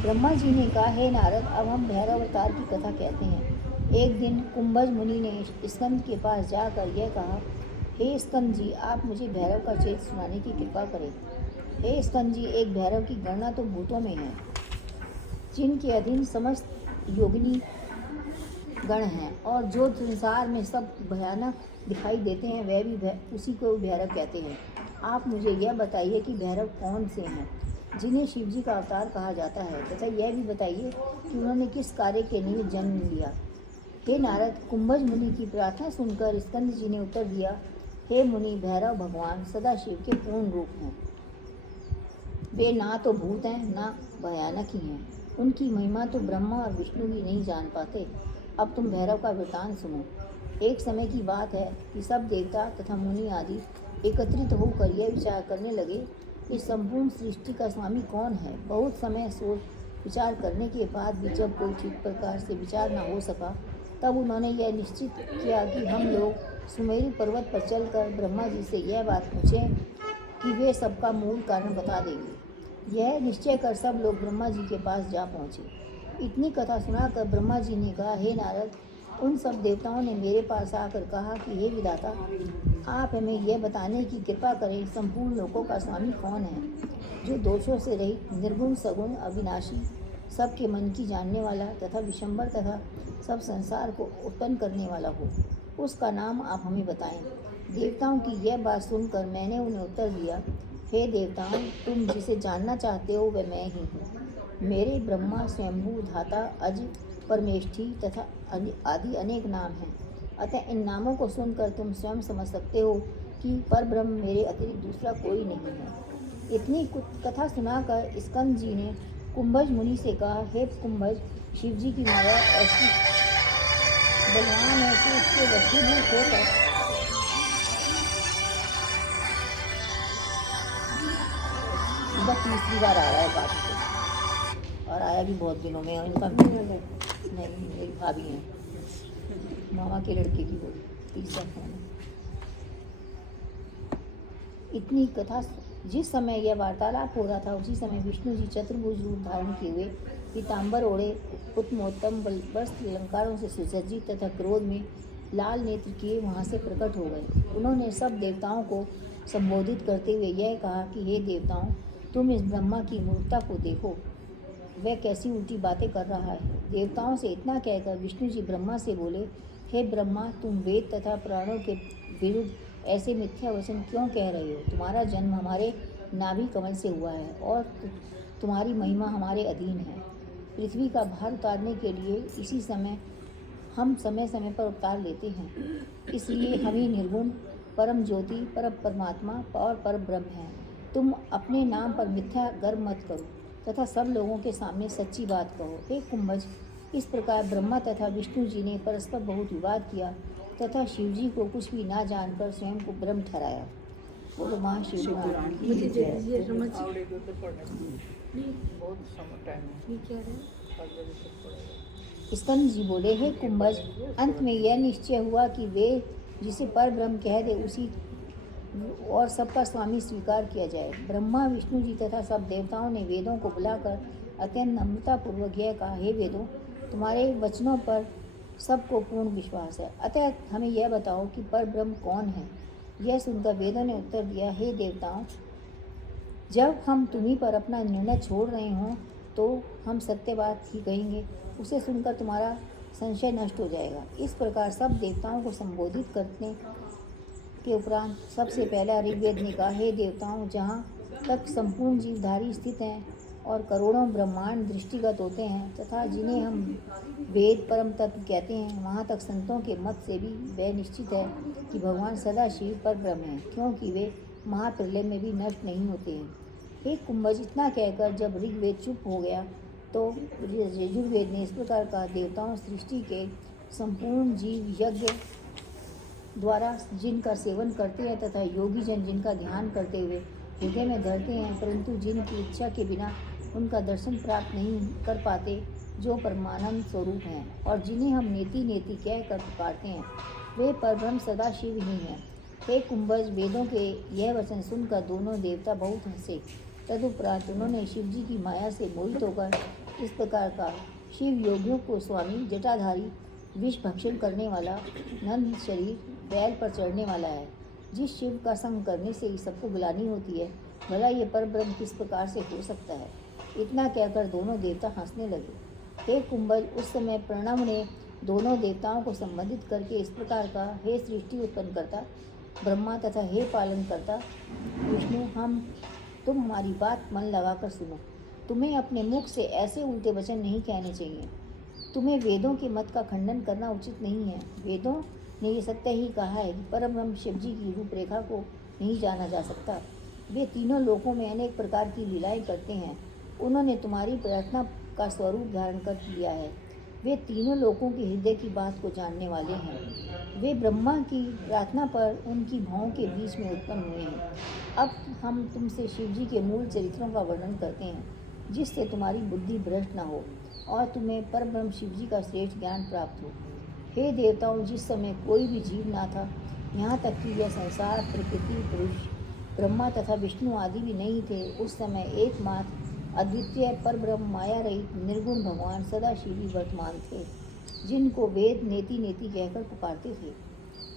ब्रह्मा जी ने कहा, हे नारद, अब हम भैरव अवतार की कथा कहते हैं। एक दिन कुंभज मुनि ने स्कंद के पास जाकर यह कहा, हे स्कंद जी, आप मुझे भैरव का चरित्र सुनाने की कृपा करें। हे स्कंद जी, एक भैरव की गणना तो भूतों में है, जिनके अधीन समस्त योगिनी गण हैं और जो संसार में सब भयानक दिखाई देते हैं वह भी उसी को भैरव कहते हैं। आप मुझे यह बताइए कि भैरव कौन से हैं जिन्हें शिवजी का अवतार कहा जाता है, तथा यह भी बताइए कि उन्होंने किस कार्य के लिए जन्म लिया। हे नारद, कुंभज मुनि की प्रार्थना सुनकर स्कंद जी ने उत्तर दिया, हे मुनि, भैरव भगवान सदाशिव के पूर्ण रूप हैं। वे ना तो भूत हैं ना भयानक ही हैं। उनकी महिमा तो ब्रह्मा और विष्णु भी नहीं जान पाते। अब तुम भैरव का वृतांत सुनो। एक समय की बात है कि सब देवता तथा मुनि आदि एकत्रित होकर यह विचार करने लगे कि संपूर्ण सृष्टि का स्वामी कौन है। बहुत समय सोच विचार करने के बाद भी जब कोई ठीक प्रकार से विचार न हो सका, तब उन्होंने यह निश्चित किया कि हम लोग सुमेरु पर्वत पर चलकर ब्रह्मा जी से यह बात पूछें कि वे सबका मूल कारण बता देंगे। यह निश्चय कर सब लोग ब्रह्मा जी के पास जा पहुँचे। इतनी कथा सुनाकर ब्रह्मा जी ने कहा, हे नारद, उन सब देवताओं ने मेरे पास आकर कहा कि हे विधाता, आप हमें यह बताने की कृपा करें संपूर्ण लोकों का स्वामी कौन है, जो दोषों से रहित, निर्गुण, सगुण, अविनाशी, सबके मन की जानने वाला तथा विशंबर तथा सब संसार को उत्पन्न करने वाला हो। उसका नाम आप हमें बताएं। देवताओं की यह बात सुनकर मैंने उन्हें उत्तर दिया, हे देवताओं, तुम जिसे जानना चाहते हो वह मैं ही हूँ। मेरे ब्रह्मा, स्वयंभू, धाता, अज, परमेष्ठी तथा आदि अनेक नाम हैं। अतः इन नामों को सुनकर तुम स्वयं समझ सकते हो कि परब्रह्म मेरे अतिरिक्त दूसरा कोई नहीं है। इतनी कथा सुनाकर स्कंद जी ने कुंभज मुनि से कहा, हे कुंभज, शिव जी की माया ऐसी बलवान है कि उसके वशीभूत होकर तीसरी बार आ रहा है बात से, और आया भी बहुत दिनों में। इनका नहीं, मेरी भाभी है, मामा के लड़के की वो तीसरा फोन है। इतनी कथा जिस समय यह वार्तालाप हो रहा था, उसी समय विष्णु जी चतुर्भुज रूप धारण किए हुए, पीताम्बर ओढ़े, उत्तमोत्तम वस्त्र अलंकारों से सुसज्जित तथा क्रोध में लाल नेत्र किए वहाँ से प्रकट हो गए। उन्होंने सब देवताओं को संबोधित करते हुए यह कहा कि हे देवताओं, तुम इस ब्रह्मा की मूर्खता को देखो, वह कैसी उल्टी बातें कर रहा है। देवताओं से इतना कहकर विष्णु जी ब्रह्मा से बोले, हे ब्रह्मा, तुम वेद तथा पुराणों के विरुद्ध ऐसे मिथ्या वचन क्यों कह रहे हो। तुम्हारा जन्म हमारे नाभि कमल से हुआ है और तुम्हारी महिमा हमारे अधीन है। पृथ्वी का भार उतारने के लिए इसी समय हम समय समय पर अवतार लेते हैं। इसलिए हम ही निर्गुण, परम ज्योति, परम परमात्मा और पर ब्रह्म हैं। तुम अपने नाम पर मिथ्या गर्व मत करो तथा सब लोगों के सामने सच्ची बात कहो। हे कुंभज, इस प्रकार ब्रह्मा तथा विष्णु जी ने परस्पर बहुत विवाद किया तथा शिव जी को कुछ भी ना जानकर स्वयं को ब्रह्म ठहराया। वो तो महाशिव पुराण की मुझे जय। ये समझ आवड़ेगा तो पढ़ने बहुत समय टाइम है, ये क्या है? 5 बजे तक पढ़ेगा। स्कंद जी बोले, हे कुंभज, अंत में यह निश्चय हुआ कि वे जिसे पर ब्रह्म कह दे उसी और सबका स्वामी स्वीकार किया जाए। ब्रह्मा, विष्णु जी तथा सब देवताओं ने वेदों को बुलाकर अत्यंत नम्रतापूर्वक यह कहा, हे वेदों, तुम्हारे वचनों पर सबको पूर्ण विश्वास है, अतः हमें यह बताओ कि पर ब्रह्म कौन है। यह सुनकर वेदों ने उत्तर दिया, हे देवताओं, जब हम तुम्हीं पर अपना निर्णय छोड़ रहे हों तो हम सत्य बात ही कहेंगे, उसे सुनकर तुम्हारा संशय नष्ट हो जाएगा। इस प्रकार सब देवताओं को संबोधित करने के उपरांत सबसे पहला ऋग्वेद ने कहा, हे देवताओं, जहाँ तक संपूर्ण जीवधारी स्थित हैं और करोड़ों ब्रह्मांड दृष्टिगत होते हैं तथा जिन्हें हम वेद परम तत्व कहते हैं, वहाँ तक संतों के मत से भी वह निश्चित है कि भगवान सदाशिव पर ब्रह्म हैं, क्योंकि वे महाप्रलय में भी नष्ट नहीं होते हैं। एक कुंभज, इतना कहकर जब ऋग्वेद चुप हो गया तो यजुर्वेद ने इस प्रकार कहा, देवताओं, सृष्टि के संपूर्ण जीव यज्ञ द्वारा जिनका सेवन करते हैं तथा योगी जन जिनका ध्यान करते हुए हृदय में धरते हैं, परंतु जिनकी इच्छा के बिना उनका दर्शन प्राप्त नहीं कर पाते, जो परमानंद स्वरूप हैं और जिन्हें हम नेति नेति कह कर पुकारते हैं, वे परब्रह्म सदाशिव ही हैं। हे कुंभज, वेदों के यह वचन सुनकर दोनों देवता बहुत हंसे। तदुपरांत उन्होंने शिव जी की माया से मोहित होकर इस प्रकार का, शिव योगियों को स्वामी, जटाधारी, विष भक्षण करने वाला, नंद शरीर, बैल पर चढ़ने वाला है, जिस शिव का संग करने से ही सबको गिलानी होती है, भला ये परब्रह्म किस प्रकार से हो सकता है। इतना कहकर दोनों देवता हंसने लगे। हे कुंभज, उस समय प्रणव ने दोनों देवताओं को संबोधित करके इस प्रकार का, हे सृष्टि उत्पन्न करता ब्रह्मा तथा हे पालन करता विष्णु, तुम हमारी बात मन लगाकर सुनो। तुम्हें अपने मुख से ऐसे उल्टे वचन नहीं कहने चाहिए। तुम्हें वेदों के मत का खंडन करना उचित नहीं है। वेदों ने ये सत्य ही कहा है कि परब्रह्म शिव जी की रूपरेखा को नहीं जाना जा सकता। वे तीनों लोकों में अनेक प्रकार की लीलाएं करते हैं। उन्होंने तुम्हारी प्रार्थना का स्वरूप धारण कर लिया है। वे तीनों लोकों के हृदय की बात को जानने वाले हैं। वे ब्रह्मा की प्रार्थना पर उनकी भावों के बीच में उत्पन्न हुए हैं। अब हम तुमसे शिव जी के मूल चरित्रों का वर्णन करते हैं, जिससे तुम्हारी बुद्धि भ्रष्ट न हो और तुम्हें परब्रह्म शिव जी का श्रेष्ठ ज्ञान प्राप्त हो। हे देवताओं, जिस समय कोई भी जीव ना था, यहाँ तक कि यह संसार, प्रकृति, पुरुष, ब्रह्मा तथा विष्णु आदि भी नहीं थे, उस समय एकमात्र अद्वितीय परब्रह्म माया रहित निर्गुण भगवान सदाशिवी वर्तमान थे, जिनको वेद नेति नेति कहकर पुकारते थे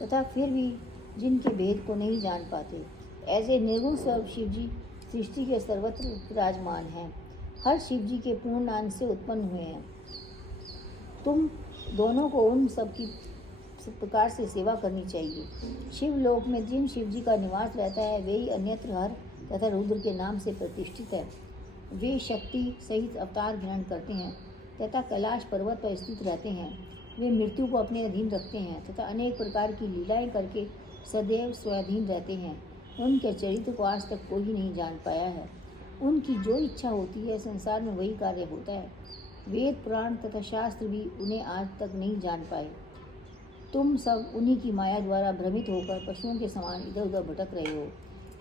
तथा फिर भी जिनके भेद को नहीं जान पाते। ऐसे निर्गुण स्वरूप शिव जी सृष्टि के सर्वत्र विराजमान हैं, हर शिव जी के पूर्ण अंश से उत्पन्न हुए हैं। तुम दोनों को उन सब की प्रकार से सेवा करनी चाहिए। शिवलोक में जिन शिव जी का निवास रहता है, वे ही अन्यत्र हर तथा रुद्र के नाम से प्रतिष्ठित है। वे शक्ति सहित अवतार ग्रहण करते हैं तथा कैलाश पर्वत पर स्थित रहते हैं। वे मृत्यु को अपने अधीन रखते हैं तथा अनेक प्रकार की लीलाएं करके सदैव स्वाधीन रहते हैं। उनके चरित्र को आज तक कोई नहीं जान पाया है। उनकी जो इच्छा होती है, संसार में वही कार्य होता है। वेद, पुराण तथा शास्त्र भी उन्हें आज तक नहीं जान पाए। तुम सब उन्हीं की माया द्वारा भ्रमित होकर पशुओं के समान इधर उधर भटक रहे हो।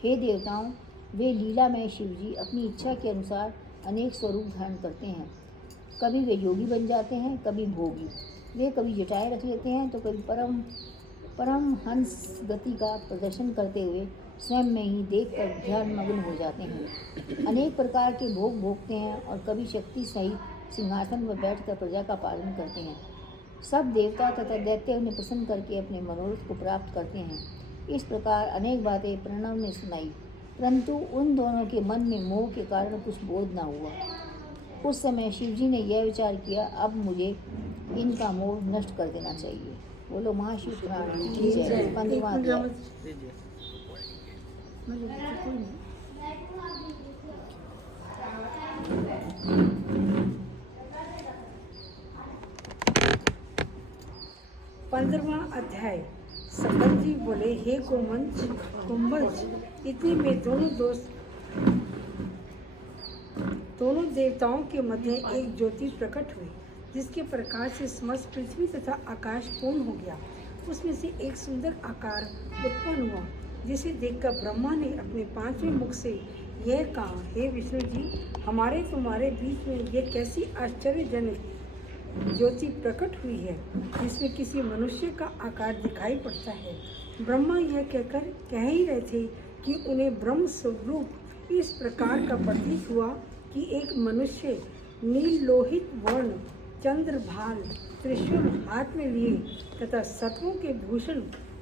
हे देवताओं, वे लीलामय शिव जी अपनी इच्छा के अनुसार अनेक स्वरूप धारण करते हैं। कभी वे योगी बन जाते हैं, कभी भोगी। वे कभी जटाएं रख लेते हैं तो कभी परम हंस गति का प्रदर्शन करते हुए स्वयं में ही देखकर ध्यान मग्न हो जाते हैं। अनेक प्रकार के भोग भोगते हैं और कभी शक्ति सहित सिंहासन पर बैठकर प्रजा का पालन करते हैं। सब देवता तथा दैत्य उन्हें प्रसन्न करके अपने मनोरथ को प्राप्त करते हैं। इस प्रकार अनेक बातें प्रणव ने सुनाई, परंतु उन दोनों के मन में मोह के कारण कुछ बोध न हुआ। उस समय शिवजी ने यह विचार किया, अब मुझे इनका मोह नष्ट कर देना चाहिए। बोलो महाशिव पुराण की जय। 15वां अध्याय। पंद्रवां अध्याय। सकल जी बोले, हे कुंभज, इतने में दोनों देवताओं के मध्य एक ज्योति प्रकट हुई, जिसके प्रकाश से समस्त पृथ्वी तथा आकाश पूर्ण हो गया। उसमें से एक सुंदर आकार उत्पन्न हुआ, जिसे देखकर ब्रह्मा ने अपने 5वें मुख से यह कहा, हे विष्णु जी, हमारे तुम्हारे बीच में यह कैसी आश्चर्यजनक ज्योति प्रकट हुई है, जिसमें किसी मनुष्य का आकार दिखाई पड़ता है। ब्रह्मा यह कहकर कह ही रहे थे कि उन्हें ब्रह्म स्वरूप इस प्रकार का प्रतीत हुआ कि एक मनुष्य नील लोहित वर्ण, चंद्रभाल, त्रिशूल हाथ में लिए तथा सत्वों के भूषण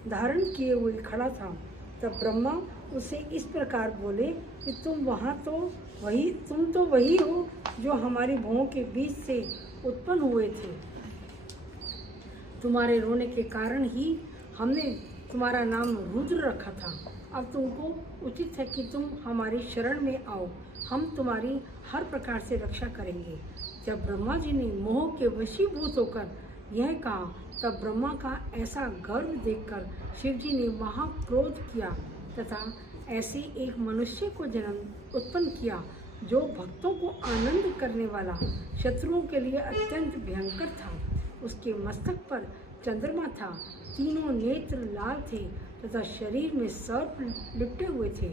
धारण किए हुए खड़ा था। तब ब्रह्मा उसे इस प्रकार बोले कि तुम तो वही हो जो हमारी भुवों के बीच से उत्पन्न हुए थे। तुम्हारे रोने के कारण ही हमने तुम्हारा नाम रुद्र रखा था। अब तुमको उचित है कि तुम हमारी शरण में आओ, हम तुम्हारी हर प्रकार से रक्षा करेंगे। जब ब्रह्मा जी ने मोह के वशीभूत होकर यह कहा, तब ब्रह्मा का ऐसा गर्व देखकर शिव जी ने महाक्रोध किया तथा ऐसे एक मनुष्य को जन्म उत्पन्न किया, जो भक्तों को आनंद करने वाला, शत्रुओं के लिए अत्यंत भयंकर था। उसके मस्तक पर चंद्रमा था, तीनों नेत्र लाल थे तथा शरीर में सर्प लिपटे हुए थे।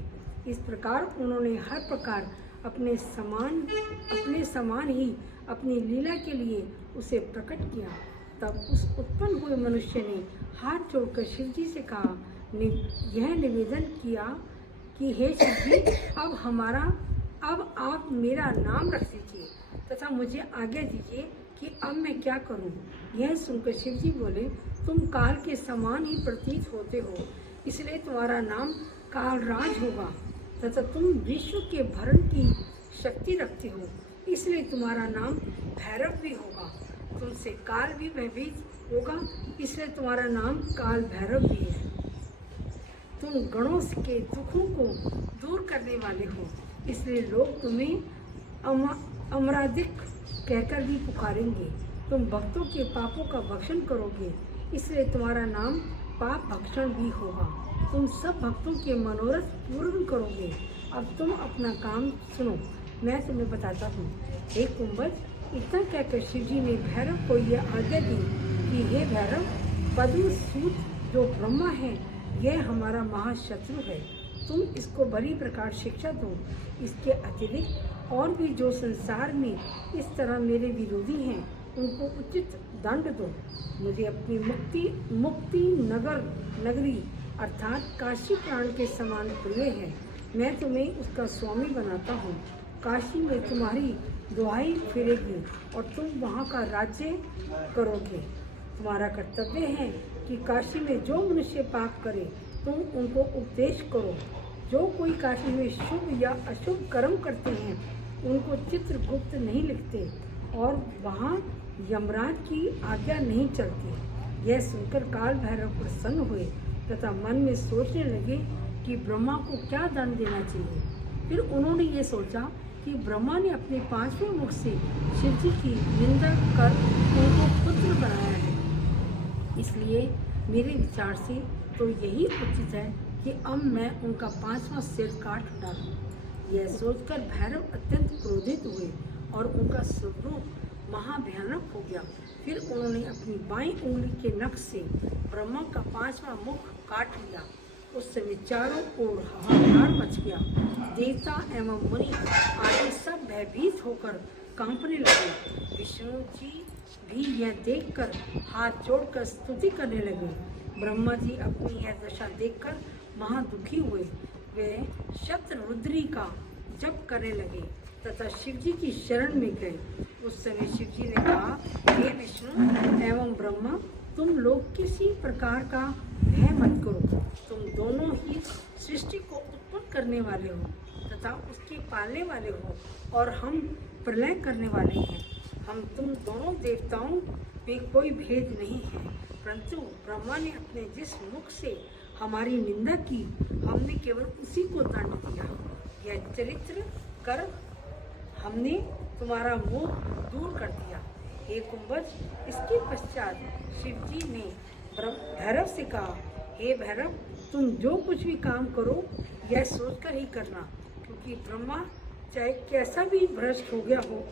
इस प्रकार उन्होंने हर प्रकार अपने समान ही अपनी लीला के लिए उसे प्रकट किया। तब उस उत्पन्न हुए मनुष्य ने हाथ जोड़कर शिव जी से कहा, यह निवेदन किया कि हे शिव जी, अब आप मेरा नाम रख दीजिए तथा मुझे आज्ञा दीजिए कि अब मैं क्या करूं। यह सुनकर शिव जी बोले, तुम काल के समान ही प्रतीत होते हो, इसलिए तुम्हारा नाम कालराज होगा तथा तुम विश्व के भरण की शक्ति रखते हो, इसलिए तुम्हारा नाम भैरव भी होगा। तुमसे काल भी भयभीत होगा, इसलिए तुम्हारा नाम काल भैरव भी है। तुम गणों के दुखों को दूर करने वाले हो, इसलिए लोग तुम्हें अमराधिक कहकर भी पुकारेंगे। तुम भक्तों के पापों का भक्षण करोगे, इसलिए तुम्हारा नाम पाप भक्षण भी होगा। तुम सब भक्तों के मनोरथ पूर्ण करोगे। अब तुम अपना काम सुनो, मैं तुम्हें बताता हूँ। हे कुंभज, इतना कहकर शिव जी ने भैरव को यह आज्ञा दी कि हे भैरव, पद्मसूत जो ब्रह्मा है यह हमारा महाशत्रु है, तुम इसको बड़ी प्रकार शिक्षा दो। इसके अतिरिक्त और भी जो संसार में इस तरह मेरे विरोधी हैं उनको उचित दंड दो। मुझे अपनी मुक्ति नगरी अर्थात काशी प्राण के समान प्रिय है। मैं तुम्हें उसका स्वामी बनाता हूँ। काशी में तुम्हारी दुहाई फिरेगी और तुम वहाँ का राज्य करोगे। तुम्हारा कर्तव्य है कि काशी में जो मनुष्य पाप करे तुम उनको उपदेश करो। जो कोई काशी में शुभ या अशुभ कर्म करते हैं उनको चित्रगुप्त नहीं लिखते और वहाँ यमराज की आज्ञा नहीं चलती। यह सुनकर काल भैरव प्रसन्न हुए तथा मन में सोचने लगे कि ब्रह्मा को क्या दंड देना चाहिए। फिर उन्होंने ये सोचा कि ब्रह्मा ने अपने 5वें मुख से शिव जी की निंदा कर उनको पुत्र बनाया है, इसलिए मेरे विचार से तो यही उचित है कि अब मैं उनका 5वां सिर काट डालूं। यह सोचकर भैरव अत्यंत क्रोधित हुए और उनका स्वरूप महाभयानक हो गया। फिर उन्होंने अपनी बाईं उंगली के नख से ब्रह्मा का 5वां मुख काट लिया। उस समय चारों ओर हाहाकार मच गया। देवता एवं मुनि आदि सब भयभीत होकर कांपने लगे। विष्णु जी भी यह देखकर हाथ जोड़कर स्तुति करने लगे। ब्रह्मा जी अपनी यह दशा देखकर महादुखी हुए। वे शब्द रुद्री का जप करने लगे तथा शिव जी की शरण में गए। उस समय शिव जी ने कहा, हे विष्णु एवं ब्रह्मा, तुम लोग किसी प्रकार का भय मत करो। तुम दोनों ही सृष्टि को उत्पन्न करने वाले हो तथा उसके पालने वाले हो और हम प्रलय करने वाले हैं। हम तुम दोनों देवताओं में कोई भेद नहीं है, परंतु ब्रह्मा ने अपने जिस मुख से हमारी निंदा की हमने केवल उसी को दंड दिया। यह चरित्र कर हमने तुम्हारा मोह दूर कर दिया। हे कुंभज, इसके पश्चात शिव जी ने भैरव से कहा, हे भैरव, तुम जो कुछ भी काम करो यह सोचकर ही करना, क्योंकि ब्रह्मा चाहे कैसा भी भ्रष्ट हो गया हो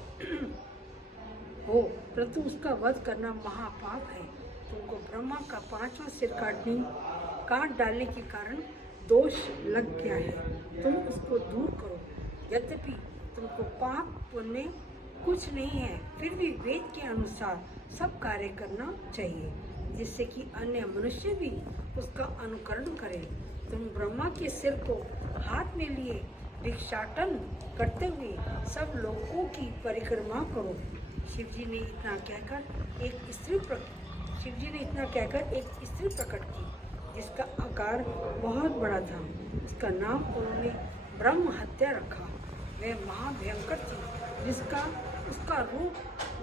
परंतु उसका वध करना महापाप है। तुमको ब्रह्मा का 5वां सिर काट डालने के कारण दोष लग गया है, तुम उसको दूर करो। यद्यपि तुमको पाप पुण्य कुछ नहीं है, फिर भी वेद के अनुसार सब कार्य करना चाहिए, जिससे कि अन्य मनुष्य भी उसका अनुकरण करें। तुम ब्रह्मा के सिर को हाथ में लिए भिक्षाटन करते हुए सब लोगों की परिक्रमा करो। शिव जी ने इतना कहकर एक स्त्री प्रकट की, जिसका आकार बहुत बड़ा था। उसका नाम उन्होंने ब्रह्म हत्या रखा। वह महाभयंकर थी, उसका रूप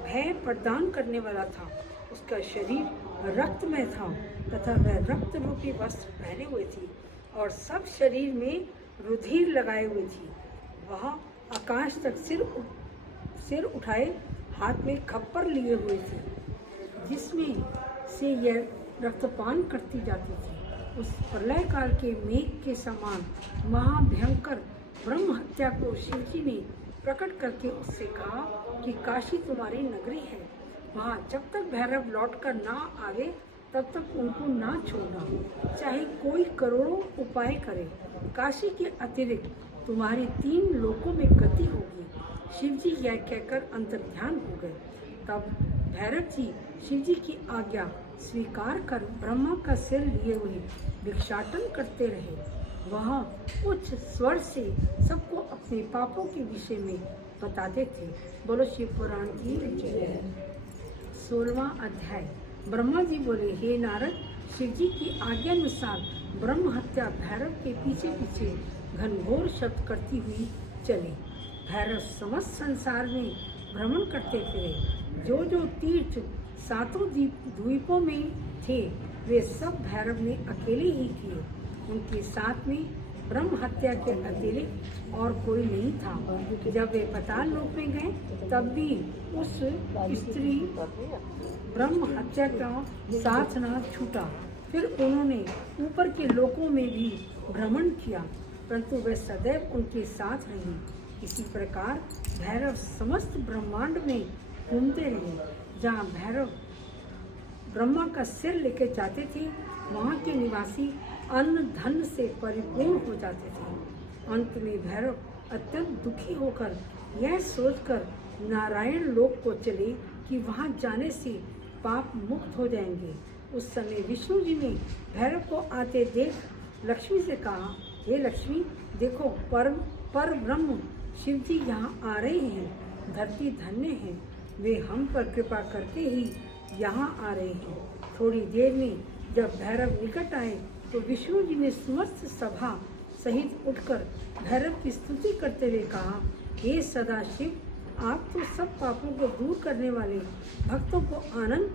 भय प्रदान करने वाला था। उसका शरीर रक्तमय था तथा वह रक्त रूपी वस्त्र पहने हुए थी और सब शरीर में रुधिर लगाए हुए थी। वह आकाश तक सिर उठाए हाथ में खप्पर लिए हुए थे, जिसमें से यह रक्तपान करती जाती थी। उस प्रलय काल के मेघ के समान महाभयंकर ब्रह्म हत्या को शिव जी ने प्रकट करके उससे कहा कि काशी तुम्हारी नगरी है, वहाँ जब तक भैरव लौटकर ना आवे तब तक उनको ना छोड़ना, चाहे कोई करोड़ों उपाय करे। काशी के अतिरिक्त तुम्हारी 3 लोकों में गति होगी। शिव जी यह कहकर अंतर्ध्यान हो गए। तब भैरव जी शिव जी की आज्ञा स्वीकार कर ब्रह्मा का सिर लिए हुए भिक्षाटन करते रहे। वह उच्च स्वर से सबको अपने पापों के विषय में बताते थे। बोलो शिव पुराण की जय। 16वां अध्याय। ब्रह्मा जी बोले, हे नारद, शिव जी की आज्ञा अनुसार ब्रह्म हत्या भैरव के पीछे पीछे घनघोर शब्द करती हुई चली। भैरव समस्त संसार में भ्रमण करते फिरे। जो जो तीर्थ 7 द्वीपों में थे वे सब भैरव ने अकेले ही किए। उनके साथ में ब्रह्म हत्या के अतिरिक्त और कोई नहीं था। जब वे पाताल लोक में गए तब भी उस स्त्री ब्रह्म हत्या का साथ न छूटा। फिर उन्होंने ऊपर के लोकों में भी भ्रमण किया, परंतु वे सदैव उनके साथ रही। इसी प्रकार भैरव समस्त ब्रह्मांड में घूमते रहे। जहाँ भैरव ब्रह्मा का सिर लेके जाते थे, वहाँ के निवासी अन्न धन से परिपूर्ण हो जाते थे। अंत में भैरव अत्यंत दुखी होकर यह सोचकर नारायण लोक को चले कि वहाँ जाने से पाप मुक्त हो जाएंगे। उस समय विष्णु जी ने भैरव को आते देख लक्ष्मी से कहा, हे लक्ष्मी, देखो पर ब्रह्म शिव जी यहाँ आ रहे हैं। धरती धन्य है, वे हम पर कृपा करके ही यहाँ आ रहे हैं। थोड़ी देर में जब भैरव निकट आए तो विष्णु जी ने समस्त सभा सहित उठकर भैरव की स्तुति करते हुए कहा, हे सदाशिव, आप तो सब पापों को दूर करने वाले, भक्तों को आनंद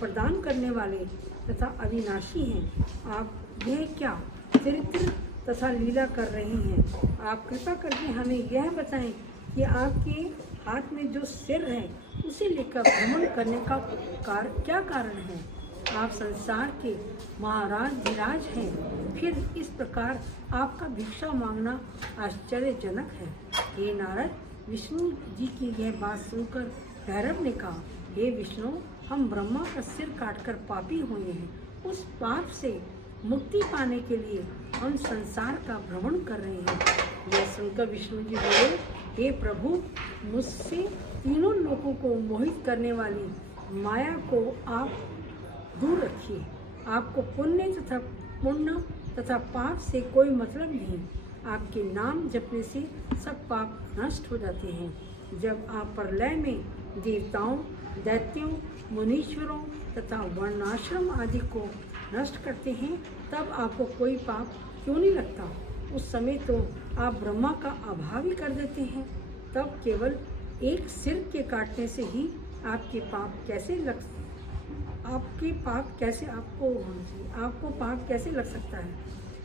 प्रदान करने वाले तथा अविनाशी हैं। आप यह क्या चरित्र तथा लीला कर रहे हैं? आप कृपा करके हमें यह बताएं कि आपके हाथ में जो सिर है उसे लेकर भ्रमण करने का क्या कारण है? आप संसार के महाराज धीराज हैं, फिर इस प्रकार आपका भिक्षा मांगना आश्चर्यजनक है। हे नारद, विष्णु जी की यह बात सुनकर भैरव ने कहा, हे विष्णु, हम ब्रह्मा का सिर काटकर पापी हुए हैं। उस पाप से मुक्ति पाने के लिए हम संसार का भ्रमण कर रहे हैं। यह सुनकर विष्णु जी बोले, हे प्रभु, मुझसे तीनों लोगों को मोहित करने वाली माया को आप दूर रखिए। आपको पुण्य तथा पाप से कोई मतलब नहीं। आपके नाम जपने से सब पाप नष्ट हो जाते हैं। जब आप प्रलय में देवताओं, दैत्यों, मुनीश्वरों तथा वर्णाश्रम आदि को नष्ट करते हैं, तब आपको कोई पाप क्यों नहीं लगता? उस समय तो आप ब्रह्मा का अभाव ही कर देते हैं। तब केवल एक सिर के काटने से ही आपको पाप कैसे लग सकता है?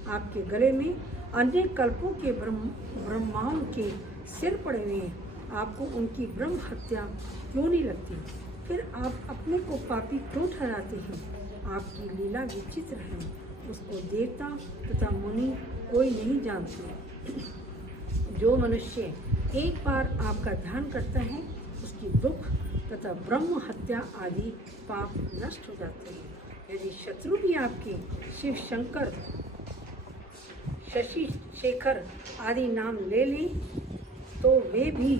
आपके गले में अन्य कल्पों के ब्रह्माओं के सिर पड़े हुए हैं, आपको उनकी ब्रह्म हत्या क्यों नहीं लगती? फिर आप अपने को पापी क्यों ठहराते हैं? आपकी लीला विचित्र है, उसको देवता तथा मुनि कोई नहीं जानते। जो मनुष्य एक बार आपका ध्यान करता है, उसकी दुख तथा ब्रह्म हत्या आदि पाप नष्ट हो जाते हैं। यदि शत्रु भी आपके शिव शंकर, शशि शेखर आदि नाम ले लें, तो वे भी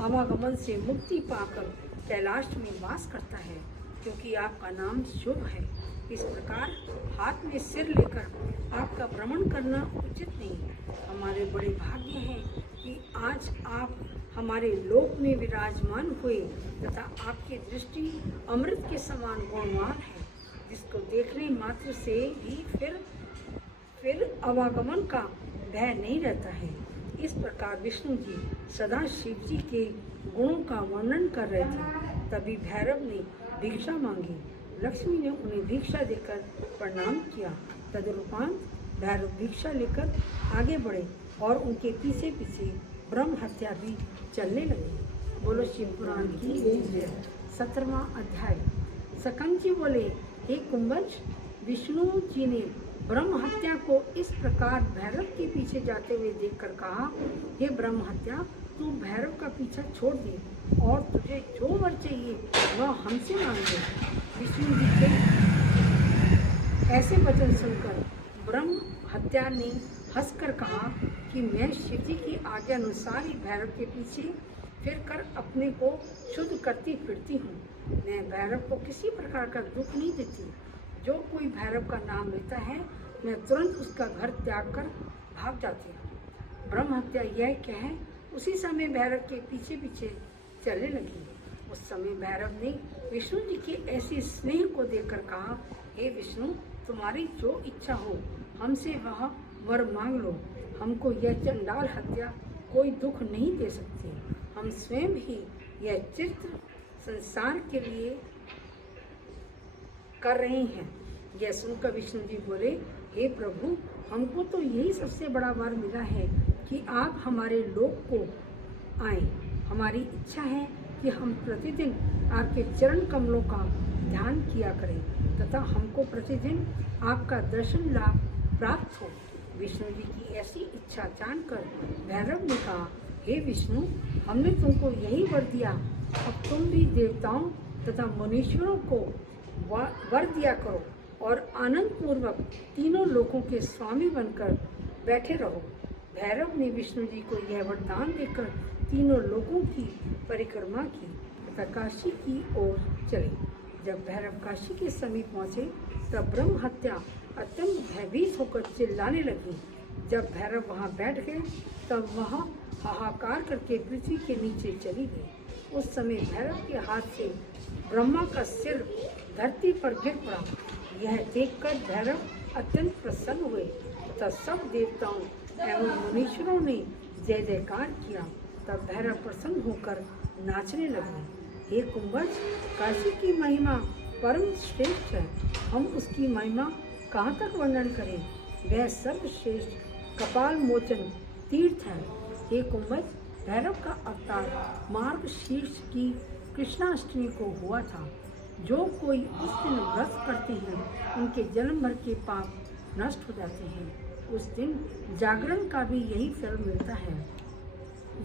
आवागमन से मुक्ति पाकर कैलाश में वास करता है, क्योंकि आपका नाम शुभ है। इस प्रकार हाथ में सिर लेकर आपका भ्रमण करना उचित नहीं। हमारे बड़े भाग्य हैं कि आज आप हमारे लोक में विराजमान हुए तथा आपकी दृष्टि अमृत के समान गुणवान है, जिसको देखने मात्र से ही फिर आवागमन का भय नहीं रहता है। इस प्रकार विष्णु जी सदा शिव जी के गुणों का वर्णन कर रहे थे। तभी भैरव ने भिक्षा मांगी। लक्ष्मी ने उन्हें भिक्षा देकर प्रणाम किया। तदुपरांत भैरव भिक्षा लेकर आगे बढ़े और उनके पीछे पीछे ब्रह्म हत्या भी चलने लगी। बोलो शिव पुराण की जय। 17वां अध्याय। सकंद जी बोले, हे कुंभज, विष्णु जी ने ब्रह्म हत्या को इस प्रकार भैरव के पीछे जाते हुए देखकर कहा, हे ब्रह्म हत्या, तू भैरव का पीछा छोड़ दे और तुझे जो वर चाहिए वह हमसे मांग ले। विष्णु जी के ऐसे वचन सुनकर ब्रह्म हत्या ने हंसकर कहा कि मैं शिव जी की आज्ञा अनुसार ही भैरव के पीछे फिर कर अपने को शुद्ध करती फिरती हूँ। मैं भैरव को किसी प्रकार का दुख नहीं देती। जो कोई भैरव का नाम लेता है, मैं तुरंत उसका घर त्याग कर भाग जाती हूँ। ब्रह्म हत्या यह कहे उसी समय भैरव के पीछे पीछे चलने लगी। उस समय भैरव ने विष्णु जी के ऐसे स्नेह को देखकर कहा, हे विष्णु, तुम्हारी जो इच्छा हो हमसे वह वर मांग लो। हमको यह चंडाल हत्या कोई दुख नहीं दे सकती। हम स्वयं ही यह चित्र संसार के लिए कर रहे हैं। यह सुनकर विष्णु जी बोले, हे प्रभु, हमको तो यही सबसे बड़ा वर मिला है कि आप हमारे लोक को आए। हमारी इच्छा है कि हम प्रतिदिन आपके चरण कमलों का ध्यान किया करें तथा हमको प्रतिदिन आपका दर्शन लाभ प्राप्त हो। विष्णु जी की ऐसी इच्छा जानकर भैरव ने कहा, हे विष्णु, हमने तुमको यही वर दिया, अब तुम भी देवताओं तथा मुनीश्वरों को वर दिया करो और आनंद पूर्वक तीनों लोकों के स्वामी बनकर बैठे रहो। भैरव ने विष्णु जी को यह वरदान देकर तीनों लोकों की परिक्रमा की तथा काशी की ओर चले। जब भैरव काशी के समीप पहुँचे तब ब्रह्म हत्या अत्यंत भयभीत होकर चिल्लाने लगी। जब भैरव वहाँ बैठ गए तब वहाँ हाहाकार करके पृथ्वी के नीचे चली गई। उस समय भैरव के हाथ से ब्रह्मा का सिर धरती पर गिर पड़ा। यह देखकर भैरव अत्यंत प्रसन्न हुए तथा सब देवताओं एवं मुनीश्वरों ने जय जयकार किया। तब भैरव प्रसन्न होकर नाचने लगे। हे कुंभज, काशी की महिमा परम श्रेष्ठ है, हम उसकी महिमा कहाँ तक वर्णन करें। वह सर्वश्रेष्ठ कपाल मोचन तीर्थ है। हे कुंभज, भैरव का अवतार मार्ग शीर्ष की कृष्णाष्टमी को हुआ था। जो कोई उस दिन व्रत करते हैं उनके जन्म भर के पाप नष्ट हो जाते हैं। उस दिन जागरण का भी यही फल मिलता है।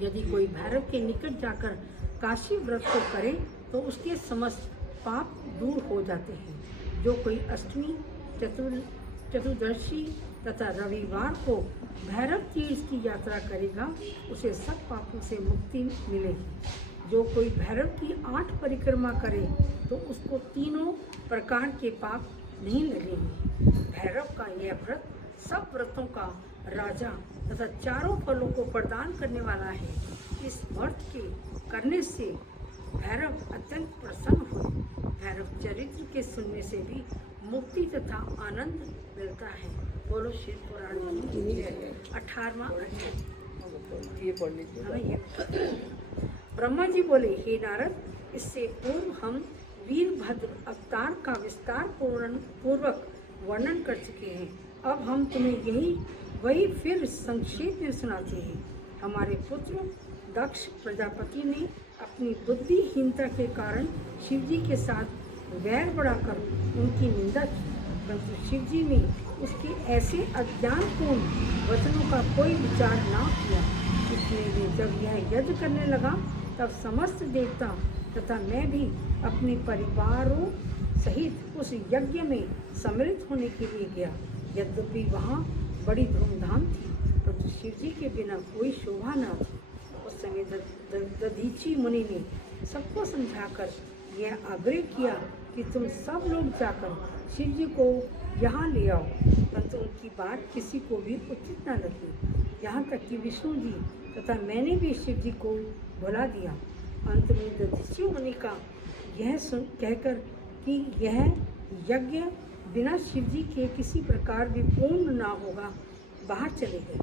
यदि कोई भैरव के निकट जाकर काशी व्रत को करे तो उसके समस्त पाप दूर हो जाते हैं। जो कोई अष्टमी, चतुर्दशी तथा रविवार को भैरव तीर्थ की यात्रा करेगा उसे सब पापों से मुक्ति मिलेगी। जो कोई भैरव की 8 परिक्रमा करे तो उसको तीनों प्रकार के पाप नहीं लगेंगे। भैरव का यह व्रत सब व्रतों का राजा तथा चारों फलों को प्रदान करने वाला है। इस व्रत के करने से भैरव अत्यंत प्रसन्न हुए। भैरव चरित्र के सुनने से भी मुक्ति तथा आनंद मिलता है। बोलो शिव पुराण 18वां अध्याय। ये पढ़ लीजिए। ब्रह्मा जी बोले, हे नारद, इससे पूर्व हम वीरभद्र अवतार का विस्तार पूर्वक वर्णन कर चुके हैं। अब हम तुम्हें वही फिर संक्षेप में सुनाते हैं। हमारे पुत्र दक्ष प्रजापति ने अपनी बुद्धिहीनता के कारण शिवजी के साथ वैर बढ़ाकर उनकी निंदा की, परंतु शिवजी ने उसके ऐसे अज्ञानपूर्ण वचनों का कोई विचार न किया। इसलिए जब यह यज्ञ करने लगा तब समस्त देवता तथा मैं भी अपने परिवारों सहित उस यज्ञ में सम्मिलित होने के लिए गया। यद्यपि वहाँ बड़ी धूमधाम थी, परंतु शिवजी के बिना कोई शोभा न थी। उस समय दधीची मुनि ने सबको समझाकर यह आग्रह किया कि तुम सब लोग जाकर शिवजी को यहाँ ले आओ, परंतु उनकी बात किसी को भी उचित न लगी। यहाँ तक कि विष्णु जी तथा मैंने भी शिवजी को बुला दिया। अंत में दधीची मुनि का यह कहकर कि यह यज्ञ बिना शिवजी के किसी प्रकार भी पूर्ण ना होगा, बाहर चले गए।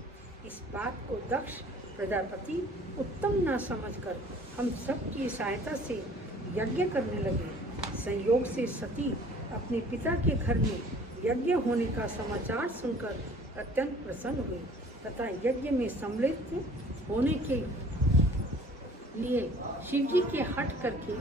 इस बात को दक्ष प्रजापति उत्तम ना समझकर हम सब की सहायता से यज्ञ करने लगे। संयोग से सती अपने पिता के घर में यज्ञ होने का समाचार सुनकर अत्यंत प्रसन्न हुई तथा यज्ञ में सम्मिलित होने के लिए शिवजी के हट करके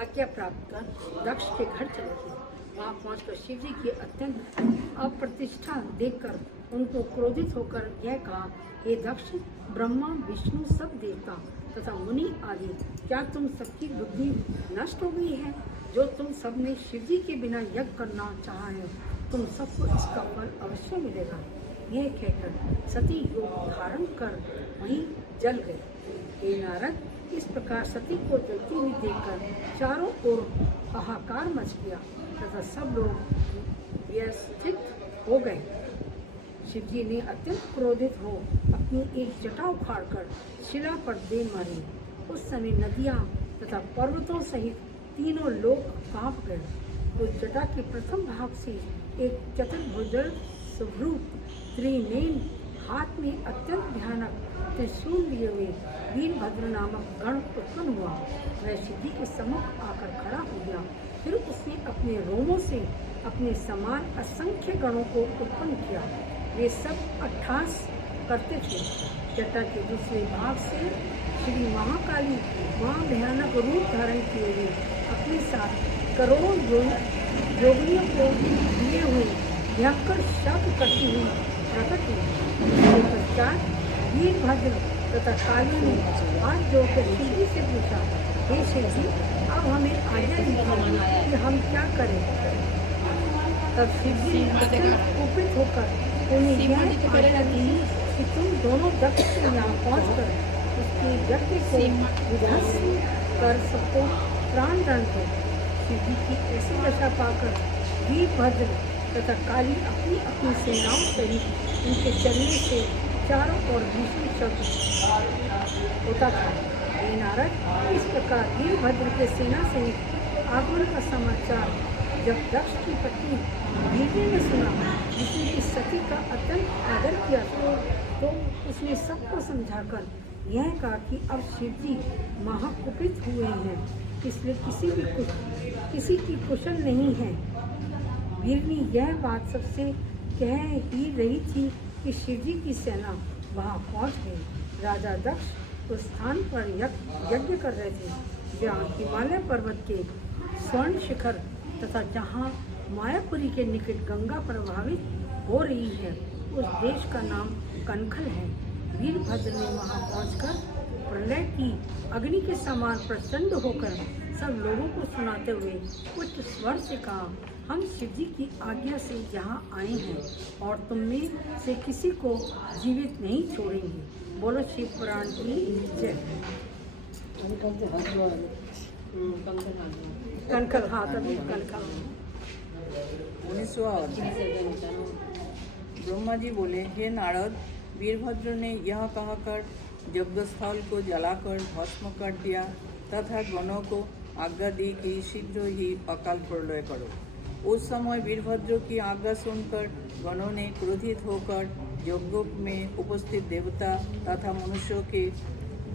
आज्ञा प्राप्त कर दक्ष के घर चले गए। वहाँ पहुँचकर शिवजी की अत्यंत अप्रतिष्ठा देखकर उनको क्रोधित होकर यह कहा, हे दक्ष, ब्रह्मा विष्णु सब देवता तथा मुनि आदि, क्या तुम सबकी बुद्धि नष्ट हो गई है? जो तुम सबने शिवजी के बिना यज्ञ करना चाहा है, तुम सबको इसका फल अवश्य मिलेगा। यह कहकर सती योग धारण कर वहीं जल गए। हे नारद, इस प्रकार सती को जलती हुई देखकर चारों ओर हाहाकार मच गया तथा सब लोग व्यवस्थित हो गए। शिवजी ने अत्यंत क्रोधित हो अपनी एक जटा उखाड़कर शिला पर दे मारी। उस समय नदियाँ तथा पर्वतों सहित तीनों लोग कांप गए। उस जटा के प्रथम भाग से एक चतुर्भुज स्वरूप त्रिनेत्र हाथ में अत्यंत भयानक त्रिशूल लिए हुए वीरभद्र नामक गण उत्पन्न हुआ। वह शिवजी के सम्मुख आकर खड़ा हो गया। फिर उसने अपने रोमों से अपने समान असंख्य गणों को उत्पन्न किया। वे सब अट्ठास करते थे। जटा के दूसरे भाग से श्री महाकाली वहाँ भयानक रूप धारण किए हुए अपने साथ करोड़ों योगियों को लिए हुए भयंकर शब्द करती हुई प्रकट हुई। इसके पश्चात वीरभद्र तथा काली ने हाथ जोड़कर शिव जी से पूछा, हे शिव जी, अब हमें आज्ञा दीजिए कि हम क्या करें। तब शिव जी ने अत्यंत कुपित होकर उन्हें यह आज्ञा दी कि तुम दोनों दक्ष के यहाँ पहुँचकर उसके यज्ञ को विध्वंस कर सबको प्राण दान दो। शिव जी की ऐसी दशा पाकर वीरभद्र तथा काली अपनी अपनी सेनाओं सहित उनके चलने से चारों ओर भीषण शब्द होता था। हे नारद, इस प्रकार वीरभद्र के सेना सहित आगमन का समाचार जब दक्ष की पत्नी भीष्म ने सुना, जिसने इस सती का अत्यंत आदर किया तो उसने सबको समझाकर यह कहा कि अब शिव जी महाकुपित हुए हैं, इसलिए किसी की कुशल नहीं है। वीरनी यह बात सबसे कह ही रही थी कि शिव जी की सेना वहां पहुंच गई। राजा दक्ष उस स्थान पर यज्ञ कर रहे थे जहाँ हिमालय पर्वत के स्वर्ण शिखर तथा जहाँ मायापुरी के निकट गंगा प्रभावित हो रही है, उस देश का नाम कनखल है। वीरभद्र ने वहां पहुंचकर प्रलय की अग्नि के समान प्रचंड होकर सब लोगों को सुनाते हुए उच्च स्वर से कहा, हम शिव जी की आज्ञा से यहाँ आए हैं और तुम में से किसी को जीवित नहीं छोड़ेंगे। बोलो शिव पुराण की जय। कनखल, हाँ तभी कनखल। 19वां अध्याय। ब्रह्मा जी बोले, हे नारद, वीरभद्र ने यह कहकर यज्ञस्थल को जलाकर भस्म कर दिया तथा गणों को आज्ञा दी कि शीघ्र ही अकाल प्रलय करो। उस समय वीरभद्र की आज्ञा सुनकर गणों ने क्रोधित होकर यज्ञ में उपस्थित देवता तथा मनुष्यों के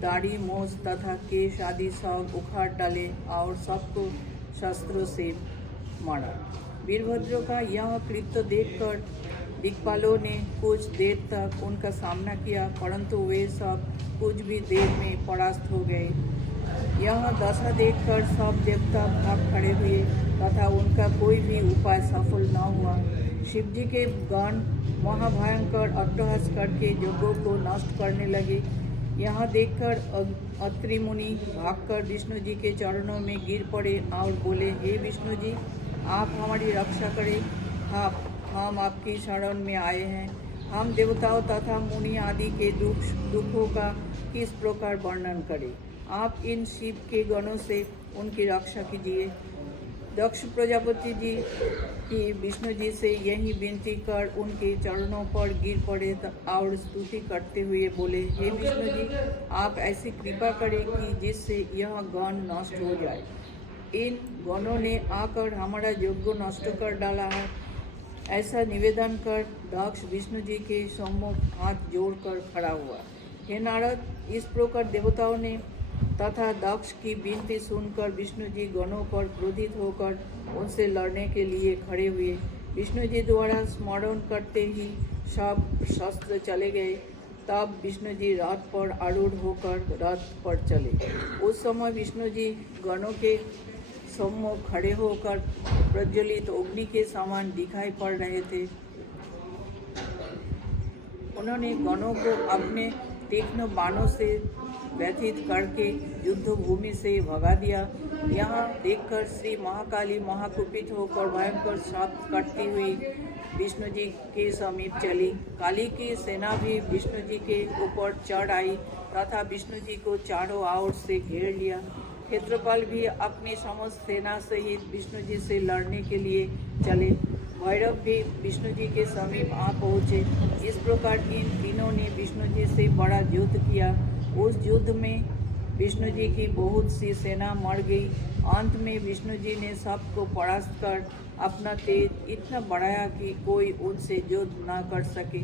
दाढ़ी, मोछ तथा केश आदि सब उखाड़ डाले और सबको शस्त्रों से मारा। वीरभद्र का यह कृत्य देखकर दिक्पालों ने कुछ देर तक उनका सामना किया, परंतु वे सब कुछ भी देर में परास्त हो गए। यह दशा देखकर सब देवता भाग खड़े हुए तथा उनका कोई भी उपाय सफल न हुआ। शिव जी के गण महाभयंकर अट्टहास करके यज्ञों को नष्ट करने लगे। यह देखकर अत्रि मुनि भागकर विष्णु जी के चरणों में गिर पड़े और बोले, हे विष्णु जी, आप हमारी रक्षा करें। हम आपकी शरण में आए हैं। हम देवताओं तथा मुनि आदि के दुखों का किस प्रकार वर्णन करें। आप इन शिव के गणों से उनकी रक्षा कीजिए। दक्ष प्रजापति जी की विष्णु जी से यही विनती कर उनके चरणों पर गिर पड़े और स्तुति करते हुए बोले, हे विष्णु जी, आप ऐसी कृपा करें कि जिससे यह गण नष्ट हो जाए। इन गणों ने आकर हमारा यज्ञ नष्ट कर डाला है। ऐसा निवेदन कर दक्ष विष्णु जी के सम्मुख हाथ जोड़कर खड़ा हुआ। हे नारद, इस प्रकार देवताओं ने तथा दक्ष की विनती सुनकर विष्णु जी गणों पर क्रोधित होकर उनसे लड़ने के लिए खड़े हुए। विष्णु जी द्वारा स्मरण करते ही सब शस्त्र चले गए। तब विष्णु जी रथ पर आरूढ़ होकर रथ पर चले। उस समय विष्णु जी गणों के सम्मुख खड़े होकर प्रज्वलित अग्नि के समान दिखाई पड़ रहे थे। उन्होंने गणों को अपने तीक्ष्ण बाणों से व्यथित करके युद्ध भूमि से भगा दिया। यहाँ देखकर श्री महाकाली महाकुपित होकर भयंकर शब्द करती हुई विष्णु जी के समीप चली। काली की सेना भी विष्णु जी के ऊपर चढ़ आई तथा विष्णु जी को चारों ओर से घेर लिया। क्षेत्रपाल भी अपनी समस्त सेना सहित विष्णु जी से लड़ने के लिए चले। भैरव भी विष्णु जी के समीप आ पहुँचे। इस प्रकार इन तीनों ने विष्णु जी से बड़ा युद्ध किया। उस युद्ध में विष्णु जी की बहुत सी सेना मर गई। अंत में विष्णु जी ने सबको परास्त कर अपना तेज इतना बढ़ाया कि कोई उनसे युद्ध न कर सके।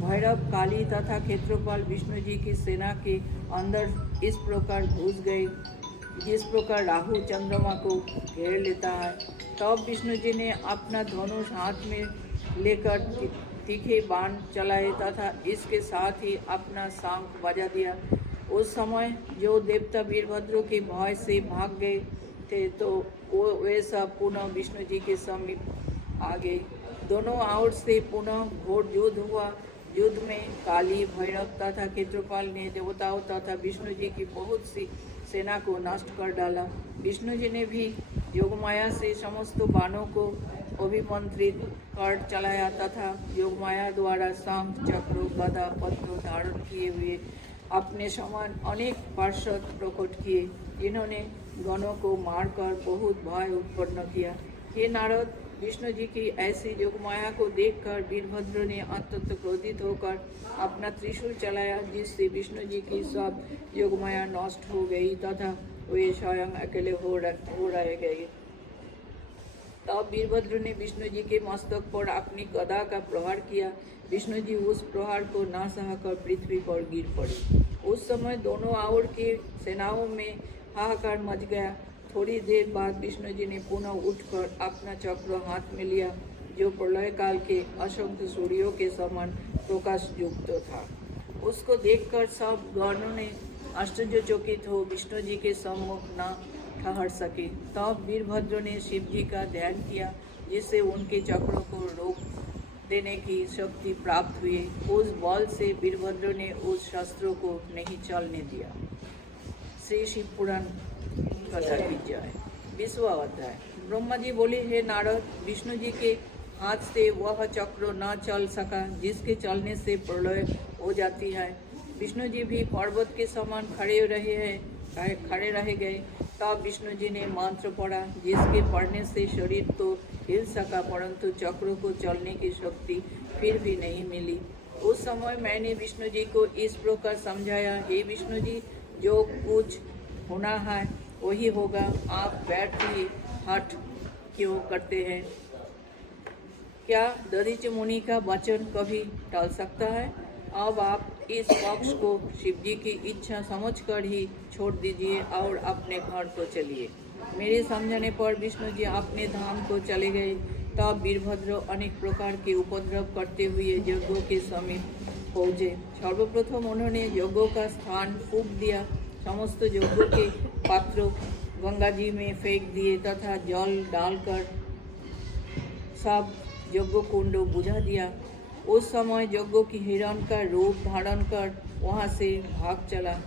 भैरव, काली तथा क्षेत्रपाल विष्णु जी की सेना के अंदर इस प्रकार घुस गए जिस प्रकार राहु चंद्रमा को घेर लेता है। तब विष्णु जी ने अपना धनुष हाथ में लेकर तीखे बाण चलाए तथा इसके साथ ही अपना शंख बजा दिया। उस समय जो देवता वीरभद्र के भय से भाग गए थे तो वे सब पुनः विष्णु जी के समीप आ गए। दोनों ओर से पुनः घोर युद्ध हुआ। युद्ध में काली, भैरव तथा क्षेत्रपाल ने देवताओं तथा विष्णु जी की बहुत सी सेना को नष्ट कर डाला। विष्णु जी ने भी योगमाया से समस्त बाणों को अभिमंत्रित कर चलाया तथा योगमाया द्वारा शंख, चक्र, गदा, पत्र धारण किए हुए अपने समान अनेक पार्षद प्रकट किए, जिन्होंने गणों को मारकर बहुत भय उत्पन्न किया। हे नारद, विष्णु जी की ऐसी योगमाया को देखकर वीरभद्र ने अत्यंत क्रोधित होकर अपना त्रिशूल चलाया, जिससे विष्णु जी की सब योगमाया नष्ट हो गई तथा वे स्वयं अकेले हो रह गए। तब वीरभद्र ने विष्णु जी के मस्तक पर अपनी गदा का प्रहार किया। विष्णु जी उस प्रहार को न सहकर पृथ्वी पर गिर पड़े। उस समय दोनों ओर की सेनाओं में हाहाकार मच गया। थोड़ी देर बाद विष्णु जी ने पुनः उठकर अपना चक्र हाथ में लिया, जो प्रलय काल के असंख्य सूर्यों के समान प्रकाश युक्त था। उसको देखकर सब गणों ने आश्चर्यचकित हो विष्णु जी के सम्मुख न ठहर सके। तब वीरभद्र ने शिव जी का ध्यान किया, जिससे उनके चक्रों को रोक देने की शक्ति प्राप्त हुई। उस बल से वीरभद्र ने उस शस्त्र को नहीं चलने दिया। श्री शिव पुराण कथा की जय। 20वां अध्याय। ब्रह्मा जी बोले, हे नारद, विष्णु जी के हाथ से वह चक्र न चल सका जिसके चलने से प्रलय हो जाती है। विष्णु जी भी पर्वत के समान खड़े रह गए। तब विष्णु जी ने मंत्र पढ़ा, जिसके पढ़ने से शरीर तो हिल सका, परंतु चक्र को चलने की शक्ति फिर भी नहीं मिली। उस समय मैंने विष्णु जी को इस प्रकार समझाया, हे विष्णु जी, जो कुछ होना है वही होगा, आप बैठिए, हठ क्यों करते हैं? क्या दधीच मुनि का वचन कभी टल सकता है? अब आप इस पक्ष को शिव जी की इच्छा समझकर ही छोड़ दीजिए और अपने घर को चलिए। मेरे समझाने पर विष्णु जी अपने धाम को चले गए। तब वीरभद्र अनेक प्रकार के उपद्रव करते हुए यज्ञों के समीप पहुँचे। सर्वप्रथम उन्होंने यज्ञों का स्थान फूंक दिया, समस्त यज्ञों के पात्र गंगा जी में फेंक दिए तथा जल डालकर सब यज्ञ कुंड बुझा दिया। उस समय यज्ञ की हिरण का रूप धारण कर वहां से भाग चला।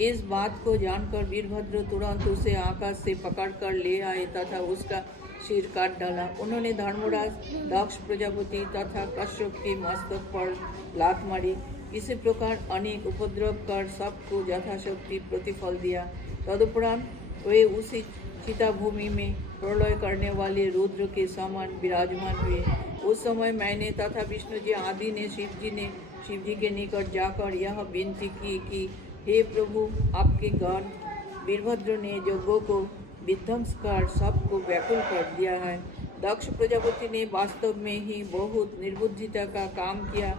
इस बात को जानकर वीरभद्र तुरंत उसे आकाश से पकड़कर ले आए तथा उसका सिर काट डाला। उन्होंने धर्मराज, दक्ष प्रजापति तथा कश्यप के मस्तक पर लात मारी। इसी प्रकार अनेक उपद्रव कर सबको यथाशक्ति प्रतिफल दिया। तदुपरांत वे उसी चिता भूमि में प्रलय करने वाले रुद्र के समान विराजमान हुए। उस समय मैंने तथा विष्णु जी आदि ने शिव जी के निकट जाकर यह विनती की कि हे प्रभु, आपके गण वीरभद्र ने यज्ञों को विध्वंस कर सबको व्याकुल कर दिया है। दक्ष प्रजापति ने वास्तव में ही बहुत निर्बुद्धिता का काम किया,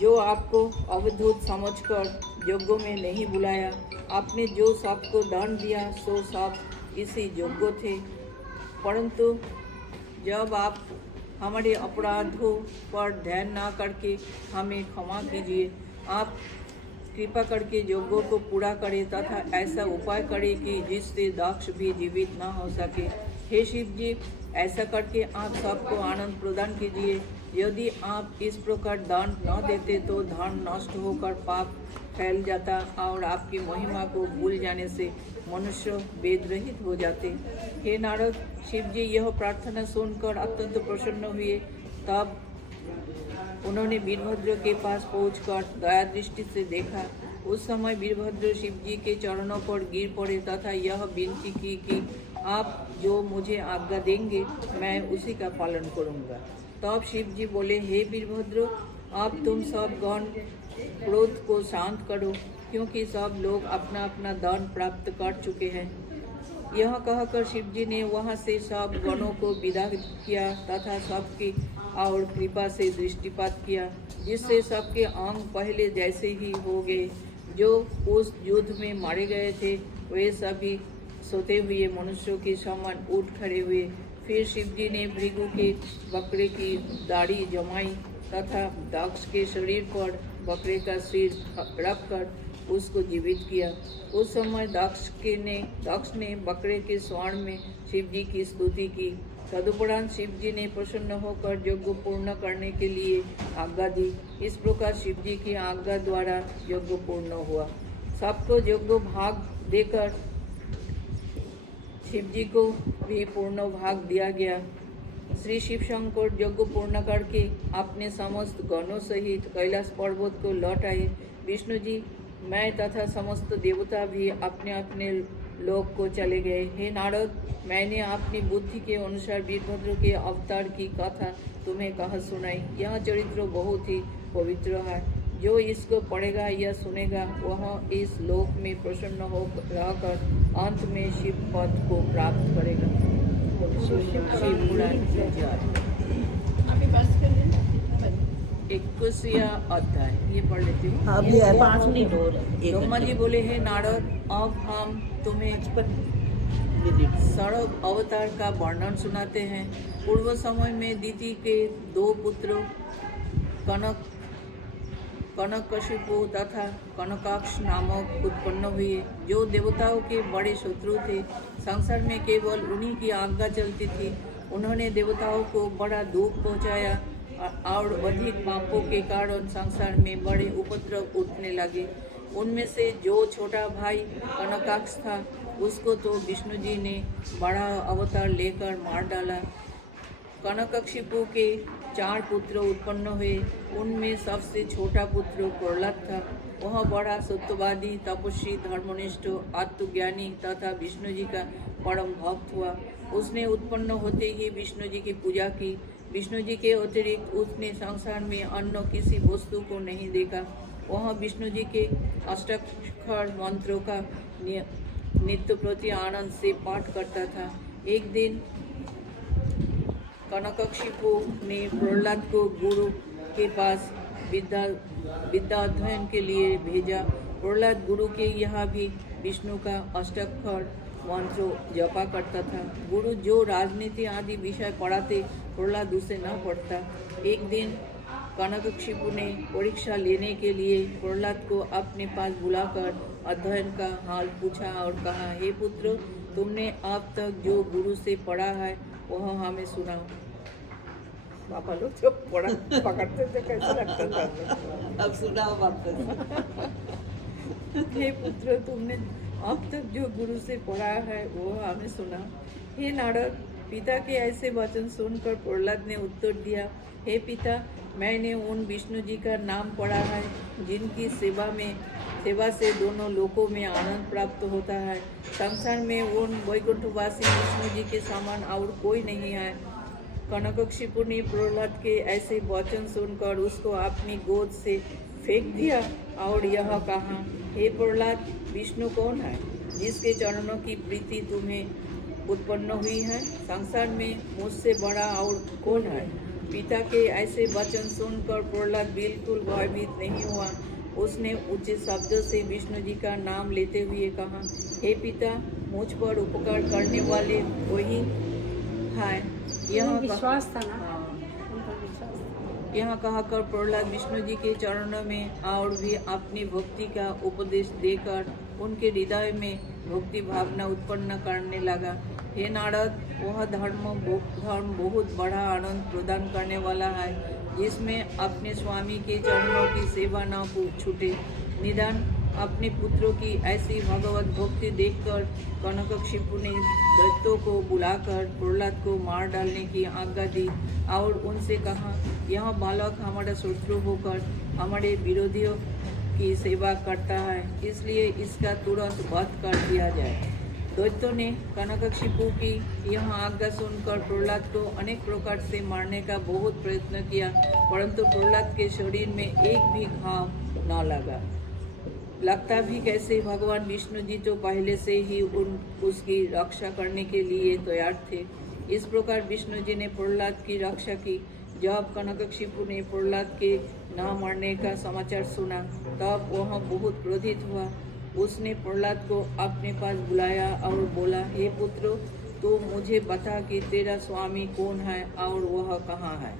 जो आपको अवधूत समझकर यज्ञों में नहीं बुलाया। आपने जो सबको दंड दिया सो सब इसी यज्ञ थे, परंतु जब आप हमारे अपराधों पर ध्यान न करके हमें क्षमा कीजिए। आप कृपा करके यज्ञों को पूरा करें तथा ऐसा उपाय करें कि जिससे दक्ष भी जीवित न हो सके। हे शिव जी, ऐसा करके आप सबको आनंद प्रदान कीजिए। यदि आप इस प्रकार दंड न देते तो धर्म नष्ट होकर पाप फैल जाता और आपकी महिमा को भूल जाने से मनुष्य वेद रहित हो जाते। हे नारद, शिव जी यह प्रार्थना सुनकर अत्यंत प्रसन्न हुए। तब उन्होंने वीरभद्र के पास पहुंचकर दया दृष्टि से देखा। उस समय वीरभद्र शिव जी के चरणों पर गिर पड़े तथा यह विनती की कि आप जो मुझे आज्ञा देंगे मैं उसी का पालन करूंगा। तब शिव जी बोले, हे वीरभद्र, अब तुम सब गण क्रोध को शांत करो, क्योंकि सब लोग अपना अपना दान प्राप्त कर चुके हैं। यह कहकर शिव जी ने वहां से सब गणों को विदा किया तथा सबकी और कृपा से दृष्टिपात किया, जिससे सबके अंग पहले जैसे ही हो गए। जो उस युद्ध में मारे गए थे वे सभी सोते हुए मनुष्यों के समान उठ खड़े हुए। फिर शिव जी ने भृगु के बकरे की दाढ़ी जमाई तथा दक्ष के शरीर पर बकरे का सिर रखकर उसको जीवित किया। उस समय दक्ष ने बकरे के स्वर्ण में शिव जी की स्तुति की तदुपरांत शिव जी ने प्रसन्न होकर यज्ञ पूर्ण करने के लिए आज्ञा दी। इस प्रकार शिव जी की आज्ञा द्वारा यज्ञ पूर्ण हुआ। सबको यज्ञ भाग देकर शिव जी को भी पूर्ण भाग दिया गया। श्री शिव शंकर यज्ञ पूर्ण करके अपने समस्त गणों सहित कैलाश पर्वत को लौट आए। विष्णु जी, मैं तथा समस्त देवता भी अपने अपने लोक को चले गए। हे नारद, मैंने अपनी बुद्धि के अनुसार वीरभद्र के अवतार की कथा तुम्हें कहा सुनाई। यह चरित्र बहुत ही पवित्र है। जो इसको पढ़ेगा या सुनेगा वह इस लोक में प्रसन्न हो रहकर अंत में शिव पद को प्राप्त करेगा। शिव पुराण की जय। अभी बस कर लेना 21वां अध्याय ये पढ़ लेती हूँ। अभी 5 मिनट और है। ब्रह्मा जी बोले, हे नारद, अब हम तुम्हें षड अवतार का वर्णन सुनाते हैं। पूर्व समय में दिति के 2 पुत्र कनकशिपु तथा कनकाक्ष नामक उत्पन्न हुए, जो देवताओं के बड़े शत्रु थे। संसार में केवल उन्हीं की आज्ञा चलती थी। उन्होंने देवताओं को बड़ा दुख पहुंचाया और अधिक पापों के कारण संसार में बड़े उपद्रव उठने लगे। उनमें से जो छोटा भाई कनकाक्ष था, उसको तो विष्णु जी ने बड़ा अवतार लेकर मार डाला। कनकशिपु के 4 पुत्र उत्पन्न हुए। उनमें सबसे छोटा पुत्र प्रहलाद था। वह बड़ा सत्यवादी, तपस्वी, धर्मनिष्ठ, आत्मज्ञानी तथा विष्णु जी का परम भक्त हुआ। उसने उत्पन्न होते ही विष्णु जी की पूजा की। विष्णु जी के अतिरिक्त उसने संसार में अन्य किसी वस्तु को नहीं देखा। वह विष्णु जी के अष्टाक्षर मंत्रों का नित्य प्रति आनंद से पाठ करता था। एक दिन कनकशिपु ने प्रहलाद को गुरु के पास विद्या अध्ययन के लिए भेजा। प्रहलाद गुरु के यहाँ भी विष्णु का अष्टाक्षर मंत्र जपा करता था। गुरु जो राजनीति आदि विषय पढ़ाते, प्रहलाद उसे न पढ़ता। एक दिन कनकशिपु ने परीक्षा लेने के लिए प्रहलाद को अपने पास बुलाकर अध्ययन का हाल पूछा और कहा, हे पुत्र, तुमने अब तक जो गुरु से पढ़ा है वह हमें सुनाओ। पापा लोग जो पढ़ा पकड़ते थे कैसा लगता था। अब सुनाओ वापस। हे पुत्र, तुमने अब तक जो गुरु से पढ़ा है वो हमें सुना। हे नारद, पिता के ऐसे वचन सुनकर प्रहलाद ने उत्तर दिया, हे पिता, मैंने उन विष्णु जी का नाम पढ़ा है जिनकी सेवा से दोनों लोकों में आनंद प्राप्त होता है। संसार में उन वैकुंठवासी विष्णु जी के समान और कोई नहीं है। कनकशिपु ने प्रहलाद के ऐसे वचन सुनकर उसको अपनी गोद से फेंक दिया और यह कहा, हे प्रहलाद, विष्णु कौन है जिसके चरणों की प्रीति तुम्हें उत्पन्न हुई है? संसार में मुझसे बड़ा और कौन है? पिता के ऐसे वचन सुनकर प्रहलाद बिल्कुल भयभीत नहीं हुआ। उसने उचित शब्द से विष्णु जी का नाम लेते हुए कहा, हे पिता, मुझ पर उपकार करने वाले वही है। विश्वास था ना। यह कहकर प्रहलाद विष्णु जी के चरणों में और भी अपनी भक्ति का उपदेश देकर उनके हृदय में भक्ति भावना उत्पन्न करने लगा। हे नारद, वह धर्म बहुत बड़ा आनंद प्रदान करने वाला है, जिसमें अपने स्वामी के चरणों की सेवा न छूटे। निदान अपने पुत्रों की ऐसी भगवत भक्ति देखकर कनकशिपु ने दैत्यों को बुलाकर प्रहलाद को मार डालने की आज्ञा दी और उनसे कहा, यह बालक हमारा शत्रु होकर हमारे विरोधियों की सेवा करता है, इसलिए इसका तुरंत वध कर दिया जाए। दैत्यों ने कनकशिपु की यह आज्ञा सुनकर प्रहलाद को अनेक प्रकार से मारने का बहुत प्रयत्न किया, परंतु प्रहलाद के शरीर में एक भी घाव न लगा। लगता भी कैसे भगवान विष्णु जी तो पहले से ही उसकी रक्षा करने के लिए तैयार थे। इस प्रकार विष्णु जी ने प्रहलाद की रक्षा की। जब कनकशिपु ने प्रहलाद के न मरने का समाचार सुना, तब वह बहुत क्रोधित हुआ। उसने प्रहलाद को अपने पास बुलाया और बोला, हे पुत्र, तो मुझे बता कि तेरा स्वामी कौन है और वह कहाँ है।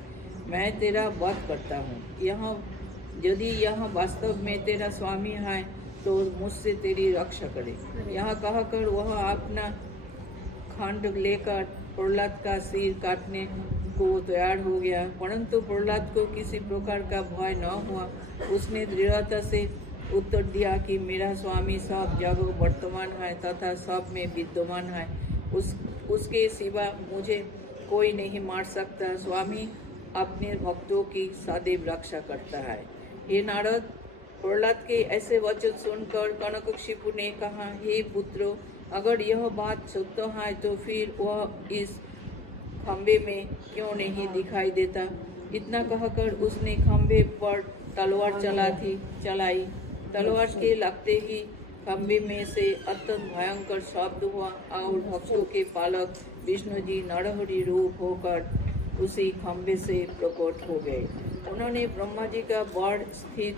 मैं तेरा वध करता हूँ। यदि यह वास्तव में तेरा स्वामी है तो मुझसे तेरी रक्षा करे। यह कहकर वह अपना खंड लेकर प्रहलाद का सिर काटने को तैयार हो गया, परंतु प्रहलाद को किसी प्रकार का भय न हुआ। उसने दृढ़ता से उत्तर दिया कि मेरा स्वामी सब जगह वर्तमान है तथा सब में विद्यमान है। उसके सिवा मुझे कोई नहीं मार सकता। स्वामी अपने भक्तों की सदैव रक्षा करता है। हे नारद, प्रहलाद के ऐसे वचन सुनकर कनकशिपु ने कहा, हे पुत्रों, अगर यह बात सत्य है तो फिर वह इस खंबे में क्यों नहीं दिखाई देता। इतना कहकर उसने खंबे पर तलवार चलाई। तलवार के लगते ही खंबे में से अत्यंत भयंकर शब्द हुआ और भक्तों के पालक विष्णु जी नरहरि रूप होकर उसी खंबे से प्रकट हो गए। उन्होंने ब्रह्मा जी का बड़ स्थिर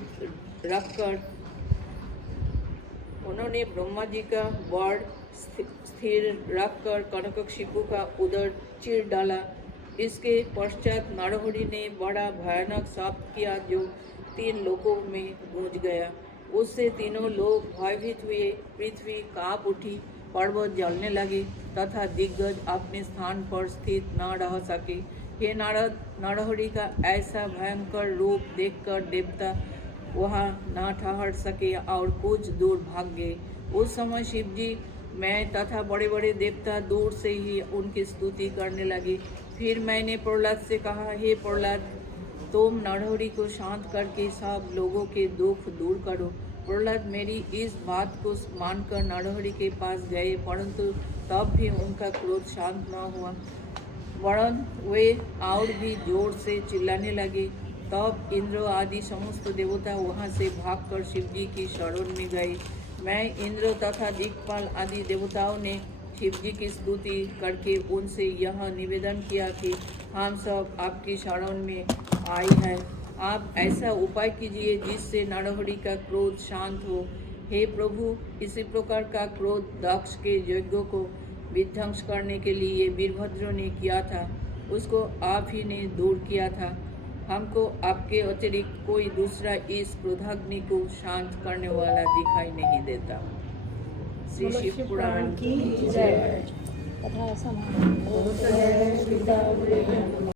रखकर कनकशिपु का उदर चीर डाला। इसके पश्चात नरहरि ने बड़ा भयानक शब्द किया जो 3 लोकों में गूंज गया। उससे तीनों लोग भयभीत हुए। पृथ्वी कांप उठी, पर्वत जलने लगे तथा दिग्गज अपने स्थान पर स्थित न रह सके। हे नारद, नरहरि का ऐसा भयंकर रूप देखकर देवता वहाँ न ठहर सके और कुछ दूर भाग गए। उस समय शिवजी, मैं तथा बड़े बड़े देवता दूर से ही उनकी स्तुति करने लगे। फिर मैंने प्रहलाद से कहा, हे प्रहलाद, तुम नरहरि को शांत करके सब लोगों के दुख दूर करो। प्रहलाद मेरी इस बात को मानकर नरहरि के पास गए, परंतु तब भी उनका क्रोध शांत न हुआ, वरन वे और भी जोर से चिल्लाने लगे। तब इंद्र आदि समस्त देवता वहां से भागकर शिवजी की शरण में गए। मैं, इंद्र तथा दिक्पाल आदि देवताओं ने शिवजी की स्तुति करके उनसे यह निवेदन किया कि हम सब आपकी शरण में आए हैं। आप ऐसा उपाय कीजिए जिससे नरहरि का क्रोध शांत हो। हे प्रभु, इसी प्रकार का क्रोध दक्ष के यज्ञ को विध्वंस करने के लिए वीरभद्र ने किया था, उसको आप ही ने दूर किया था। हमको आपके अतिरिक्त कोई दूसरा इस क्रोधाग्नि को शांत करने वाला दिखाई नहीं देता। श्री शिव पुराण की जय। तथा समाप्त।